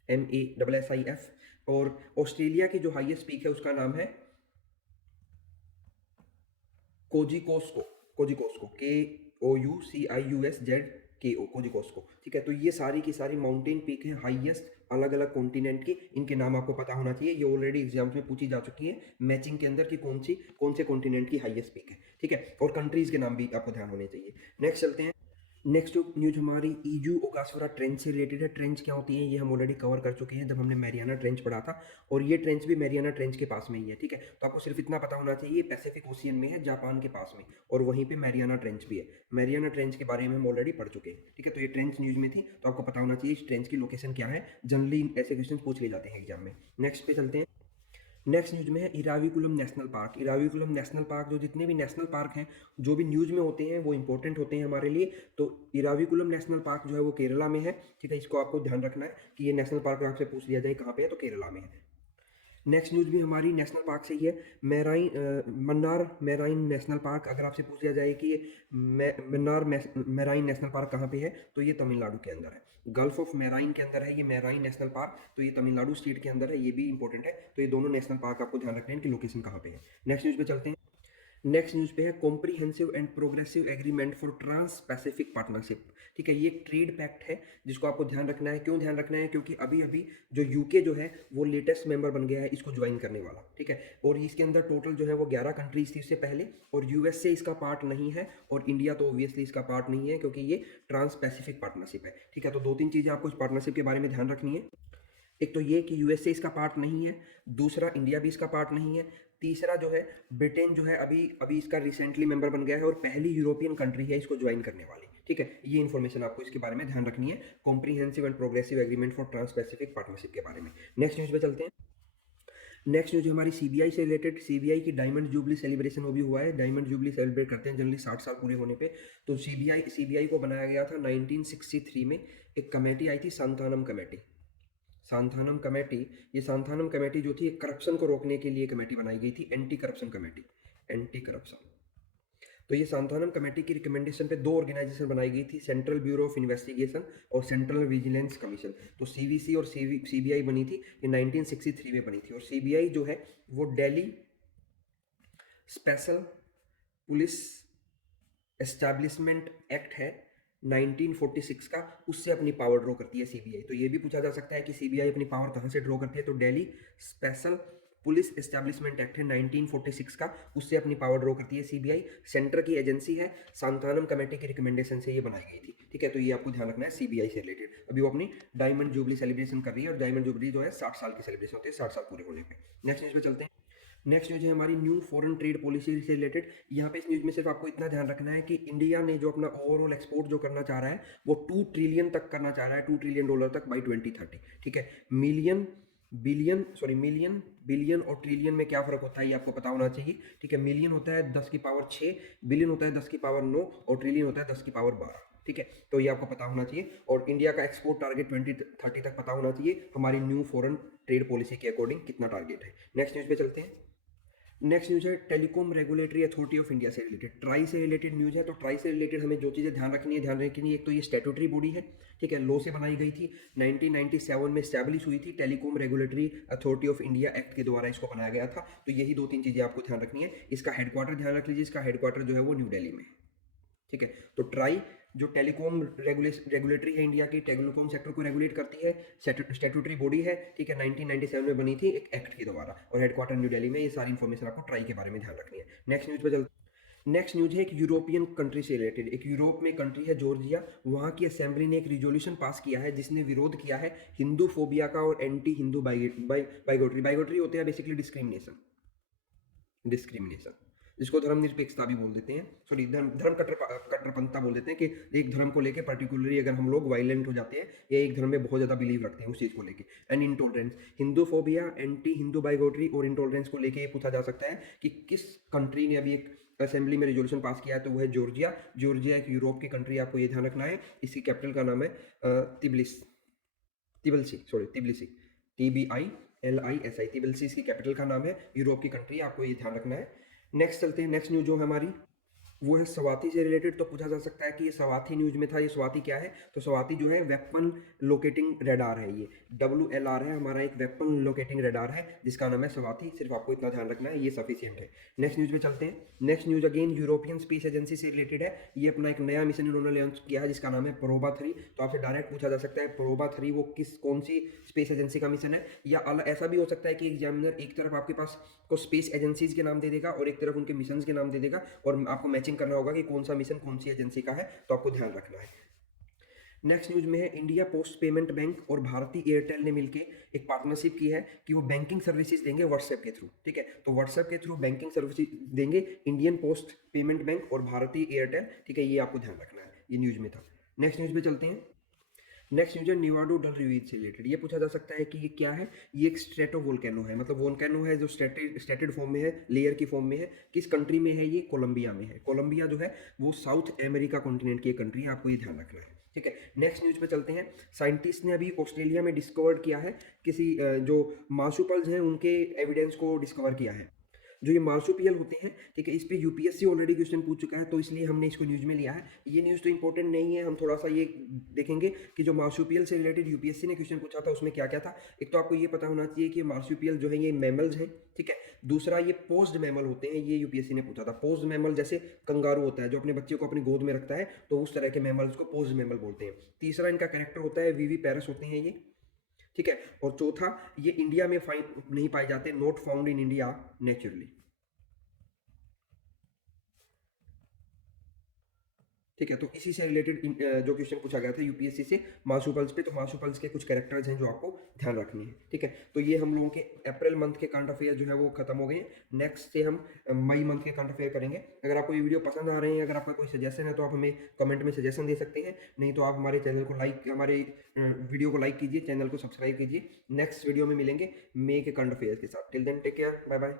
MASSIF, और ऑस्ट्रेलिया की जो हाईएस्ट पीक है उसका नाम है कोजिकोस्को, कोजिकोस्को, KOUCIUSZKO, कोजिकोस्को, ठीक है। तो ये सारी की सारी माउंटेन पीक है हाईएस्ट अलग अलग कॉन्टिनेंट की, इनके नाम आपको पता होना चाहिए, ये ऑलरेडी एग्जाम्स में पूछी जा चुकी है मैचिंग के अंदर कि कौन से कॉन्टिनेंट की हाईएस्ट पीक है, ठीक है, और कंट्रीज के नाम भी आपको ध्यान होने चाहिए। नेक्स्ट चलते हैं। नेक्स्ट जो न्यूज हमारी ईजू ओगासवरा ट्रेंच से रिलेटेड है। ट्रेंच क्या होती है ये हम ऑलरेडी कवर कर चुके हैं जब हमने मैरियाना ट्रेंच पढ़ा था, और ये ट्रेंच भी मैरियाना ट्रेंच के पास में ही है, ठीक है। तो आपको सिर्फ इतना पता होना चाहिए ये पैसिफिक ओशियन में है, जापान के पास में, और वहीं पे मैरियाना ट्रेंच भी है। मैरियाना ट्रेंच के बारे में हम ऑलरेडी पढ़ चुके हैं, ठीक है। तो ये ट्रेंच न्यूज में थी, तो आपको पता होना चाहिए इस ट्रेंच की लोकेशन क्या है, जनरली ऐसे क्वेश्चन पूछ लिए जाते हैं एग्जाम में। नेक्स्ट पे चलते हैं। नेक्स्ट न्यूज में है Eravikulam national park. Eravikulam national park, जो जितने भी नेशनल पार्क हैं जो भी न्यूज में होते हैं वो इंपॉर्टेंट होते हैं हमारे लिए। तो इराविकुलम नेशनल पार्क जो है वो केरला में है, ठीक है, इसको आपको ध्यान रखना है कि ये नेशनल पार्क आपसे पूछ लिया जाए कहाँ पे है, तो केरला में है। नेक्स्ट न्यूज़ भी हमारी नेशनल पार्क से ही है। मन्नार मैराइन नेशनल पार्क, अगर आपसे पूछ लिया जाए कि ये मन्नार मैराइन नेशनल पार्क कहाँ पे है, तो ये तमिलनाडु के अंदर है। गल्फ ऑफ मैराइन के अंदर है ये मैराइन नेशनल पार्क, तो ये तमिलनाडु स्टेट के अंदर है, ये भी इंपॉर्टेंट है। तो ये दोनों नेशनल पार्क आपको ध्यान रखना है इनकी लोकेशन कहाँ पे है। नेक्स्ट न्यूज़ पे चलते हैं। नेक्स्ट न्यूज़ पे है Comprehensive and Progressive Agreement for Trans Pacific Partnership, ठीक है। ये एक ट्रेड पैक्ट है जिसको आपको ध्यान रखना है। क्यों ध्यान रखना है? क्योंकि अभी अभी जो यूके जो है वो लेटेस्ट मेंबर बन गया है इसको ज्वाइन करने वाला, ठीक है। और इसके अंदर टोटल जो है वो 11 कंट्रीज थी इससे पहले, और यूएसए इसका पार्ट नहीं है, और इंडिया तो ऑब्वियसली इसका पार्ट नहीं है क्योंकि ये ट्रांस पैसिफिक पार्टनरशिप है, ठीक है। तो दो तीन चीज़ें आपको इस पार्टनरशिप के बारे में ध्यान रखनी है। एक तो ये कि यूएसए इसका पार्ट नहीं है, दूसरा इंडिया भी इसका पार्ट नहीं है, तीसरा जो है ब्रिटेन जो है अभी अभी इसका रिसेंटली मेंबर बन गया है और पहली यूरोपियन कंट्री है इसको ज्वाइन करने वाली, ठीक है। ये इन्फॉर्मेशन आपको इसके बारे में ध्यान रखनी है, Comprehensive and Progressive Agreement for Trans Pacific Partnership के बारे में। नेक्स्ट न्यूज पे चलते हैं। नेक्स्ट न्यूज हमारी सीबीआई से रिलेटेड। सीबीआई की डायमंड जुबली सेलिब्रेशन वो भी हुआ है, डायमंड जुबली सेलिब्रेट करते हैं जनरली 60 साल पूरे होने पे। तो सीबीआई को बनाया गया था 1963 में, एक कमेटी आई थी सांथानम कमेटी, सांथानम कमेटी। ये सांथानम कमेटी जो थी एक करप्शन को रोकने के लिए कमेटी बनाई गई थी, anti corruption committee, anti corruption. तो ये सांथानम कमेटी की रिकमेंडेशन पे दो ऑर्गेनाइजेशन बनाई गई थी, सेंट्रल ब्यूरो ऑफ इन्वेस्टिगेशन और सेंट्रल विजिलेंस कमीशन। तो सीवीसी और सीबीआई बनी थी, ये 1963 में बनी थी। और सीबीआई जो है वो Delhi special police establishment act है 1946 का, उससे अपनी पावर ड्रॉ करती है सीबीआई। तो ये भी पूछा जा सकता है कि सीबीआई अपनी पावर कहाँ से ड्रॉ करती है, तो Delhi special police establishment act है 1946 का, उससे अपनी पावर ड्रॉ करती है सीबीआई। सेंटर की एजेंसी है, सांथानम कमेटी की रिकमेंडेशन से ये बनाई गई थी, ठीक है। तो ये आपको ध्यान रखना है सीबीआई से रिलेटेड। अभी वो अपनी डायमंड जुबली सेलिब्रेशन कर रही है, और डायमंड जुबली जो है 60 साल की सेलिब्रेशन होती है, 60 साल पूरे होने पर। नेक्स्ट न्यूज पे चलते हैं। नेक्स्ट न्यूज है हमारी न्यू फॉरेन ट्रेड पॉलिसी से रिलेटेड। यहाँ पे इस न्यूज में सिर्फ आपको इतना ध्यान रखना है कि इंडिया ने जो अपना ओवरऑल एक्सपोर्ट जो करना चाह रहा है वो 2 ट्रिलियन तक करना चाह रहा है, $2 ट्रिलियन तक बाई 2030, ठीक है। मिलियन बिलियन और ट्रिलियन में क्या फर्क होता है ये आपको पता होना चाहिए, ठीक है। मिलियन होता है 10 की पावर 6, बिलियन होता है 10 की पावर 9, और ट्रिलियन होता है 10 की पावर 12, ठीक है। तो ये आपको पता होना चाहिए, और इंडिया का एक्सपोर्ट टारगेट 2030 तक पता होना चाहिए हमारी न्यू फॉरेन ट्रेड पॉलिसी के अकॉर्डिंग कितना टारगेट है। नेक्स्ट न्यूज पे चलते हैं। नेक्स्ट न्यूज है telecom regulatory authority of India से रिलेटेड, ट्राई से रिलेटेड न्यूज है। तो ट्राई से रिलेटेड हमें जो चीज़ें ध्यान रखनी है, एक तो ये स्टैट्यूटरी बॉडी है, ठीक है, लॉ से बनाई गई थी, 1997 में स्टैब्लिश हुई थी, telecom regulatory authority of India act के द्वारा इसको बनाया गया था। तो यही दो तीन चीज़ें आपको ध्यान रखनी है। इसका हेडक्वार्टर ध्यान रख लीजिए, इसका हेडक्वार्टर जो है वो न्यू दिल्ली में, ठीक है। तो ट्राई जो टेलीकॉम रेगुलेटरी है इंडिया की, टेलीकॉम सेक्टर को रेगुलेट करती है, स्टैट्यूटरी बॉडी है, ठीक है, 1997 में बनी थी एक एक्ट के द्वारा, और हेडक्वार्टर न्यू दिल्ली में। ये सारी इन्फॉर्मेशन आपको ट्राई के बारे में ध्यान रखनी है। नेक्स्ट न्यूज पे चलते नेक्स्ट न्यूज है एक यूरोपियन कंट्री से रिलेटेड। एक यूरोप में कंट्री है जॉर्जिया, वहाँ की असेंबली ने एक रिजोल्यूशन पास किया है जिसने विरोध किया है हिंदू फोबिया का और एंटी हिंदू बाइगोटरी। बाइगोटरी होते हैं बेसिकली डिस्क्रिमिनेशन, डिस्क्रिमिनेशन जिसको धर्मनिरपेक्षता भी बोल देते हैं, सॉरी धर्म कट्टरपंथता बोल देते हैं कि एक धर्म को लेकर पर्टिकुलरली अगर हम लोग वायलेंट हो जाते हैं या एक धर्म में बहुत ज़्यादा बिलीव रखते हैं उस चीज़ को लेके। And intolerance, Hindu phobia, anti Hindu bigotry और इंटॉलरेंस को लेके ये पूछा जा सकता है कि किस कंट्री ने अभी एक असेंबली में रेजोल्यूशन पास किया है, तो वो है जॉर्जिया। जॉर्जिया एक यूरोप की कंट्री, आपको ये ध्यान रखना है। इसकी कैपिटल का नाम है तिबिलिसी, TBILISI, तिबिलिसी इसकी कैपिटल का नाम है, यूरोप की कंट्री, आपको ये ध्यान रखना है। नेक्स्ट चलते हैं, नेक्स्ट न्यूज जो है हमारी वो है स्वाति से रिलेटेड। तो पूछा जा सकता है कि ये स्वाति न्यूज में था, ये स्वाति क्या है? तो स्वाति जो है वेपन लोकेटिंग रेडार है, ये WLR है हमारा, एक वेपन लोकेटिंग रेडार है जिसका नाम है स्वाति। सिर्फ आपको इतना ध्यान रखना है, ये सफिशियंट है। नेक्स्ट न्यूज पे चलते हैं। Next news again European space agency से रिलेटेड है। ये अपना एक नया मिशन इन्होंने लॉन्च किया है जिसका नाम है प्रोबा 3। तो आपसे डायरेक्ट पूछा जा सकता है प्रोबा 3 वो कौन सी स्पेस एजेंसी का मिशन है, या ऐसा भी हो सकता है कि एग्जामिनर एक तरफ आपके पास को स्पेस एजेंसीज के नाम दे देगा और एक तरफ उनके मिशन के नाम दे देगा, और आपको मैचिंग करना होगा कि कौन सा मिशन कौन सी एजेंसी का है, तो आपको ध्यान रखना है। नेक्स्ट न्यूज में है इंडिया पोस्ट पेमेंट बैंक और भारतीय एयरटेल ने मिलकर एक पार्टनरशिप की है कि वो बैंकिंग सर्विसेज देंगे व्हाट्सएप के थ्रू। ठीक है, तो व्हाट्सएप के थ्रू बैंकिंग सर्विसेज देंगे इंडियन पोस्ट पेमेंट बैंक और भारतीय एयरटेल। ठीक है, ये आपको ध्यान रखना है, ये न्यूज में था। नेक्स्ट न्यूज पे चलते हैं। नेक्स्ट न्यूज है निवाडो डल रिवीज से रिलेटेड। ये पूछा जा सकता है कि ये क्या है? ये एक स्ट्रेटो वोल्केनो है, मतलब वोल्केनो है जो स्ट्रेटेड फॉर्म में है, लेयर की फॉर्म में है। किस कंट्री में है? ये कोलंबिया में है। कोलंबिया जो है वो साउथ अमेरिका कॉन्टिनेंट की एक कंट्री है, आपको ये ध्यान रखना है। ठीक है, नेक्स्ट न्यूज पे चलते हैं। साइंटिस्ट ने अभी ऑस्ट्रेलिया में डिस्कवर किया है किसी जो मार्सुपियल्स हैं उनके एविडेंस को डिस्कवर किया है। जो ये मार्सुपियल होते हैं, ठीक है, इस पे यूपीएससी ऑलरेडी क्वेश्चन पूछ चुका है, तो इसलिए हमने इसको न्यूज में लिया है। ये न्यूज़ तो इंपॉर्टेंट नहीं है, हम थोड़ा सा ये देखेंगे कि जो मार्सुपियल से रिलेटेड यूपीएससी ने क्वेश्चन पूछा था उसमें क्या क्या था। एक तो आपको ये पता होना चाहिए कि मार्सुपियल जो है ये मैमल्स हैं। ठीक है, दूसरा ये पोज्ड मैमल होते हैं, ये यूपीएससी ने पूछा था। पोज्ड मैमल जैसे कंगारू होता है जो अपने बच्चे को अपनी गोद में रखता है, तो उस तरह के मैमल्स को पोज्ड मैमल बोलते हैं। तीसरा इनका कैरेक्टर होता है वीवी पैरस होते हैं ये। ठीक है, और चौथा ये इंडिया में नहीं पाए जाते, not found in India naturally. ठीक है, तो इसी से रिलेटेड जो क्वेश्चन पूछा गया था यूपीएससी से मार्सुपियल्स पे, तो मार्सुपियल्स के कुछ कैरेक्टर्स हैं जो आपको ध्यान रखने हैं। ठीक है, तो ये हम लोगों के अप्रैल मंथ के करंट अफेयर जो है वो खत्म हो गए हैं। नेक्स्ट से हम मई मंथ के करंट अफेयर करेंगे। अगर आपको ये वीडियो पसंद आ रहे हैं, अगर आपका कोई सजेशन है तो आप हमें कमेंट में सजेशन दे सकते हैं, नहीं तो आप हमारे चैनल को हमारे वीडियो को लाइक कीजिए, चैनल को सब्सक्राइब कीजिए। नेक्स्ट वीडियो में मिलेंगे मई के करंट अफेयर के साथ। Till then take care, bye bye.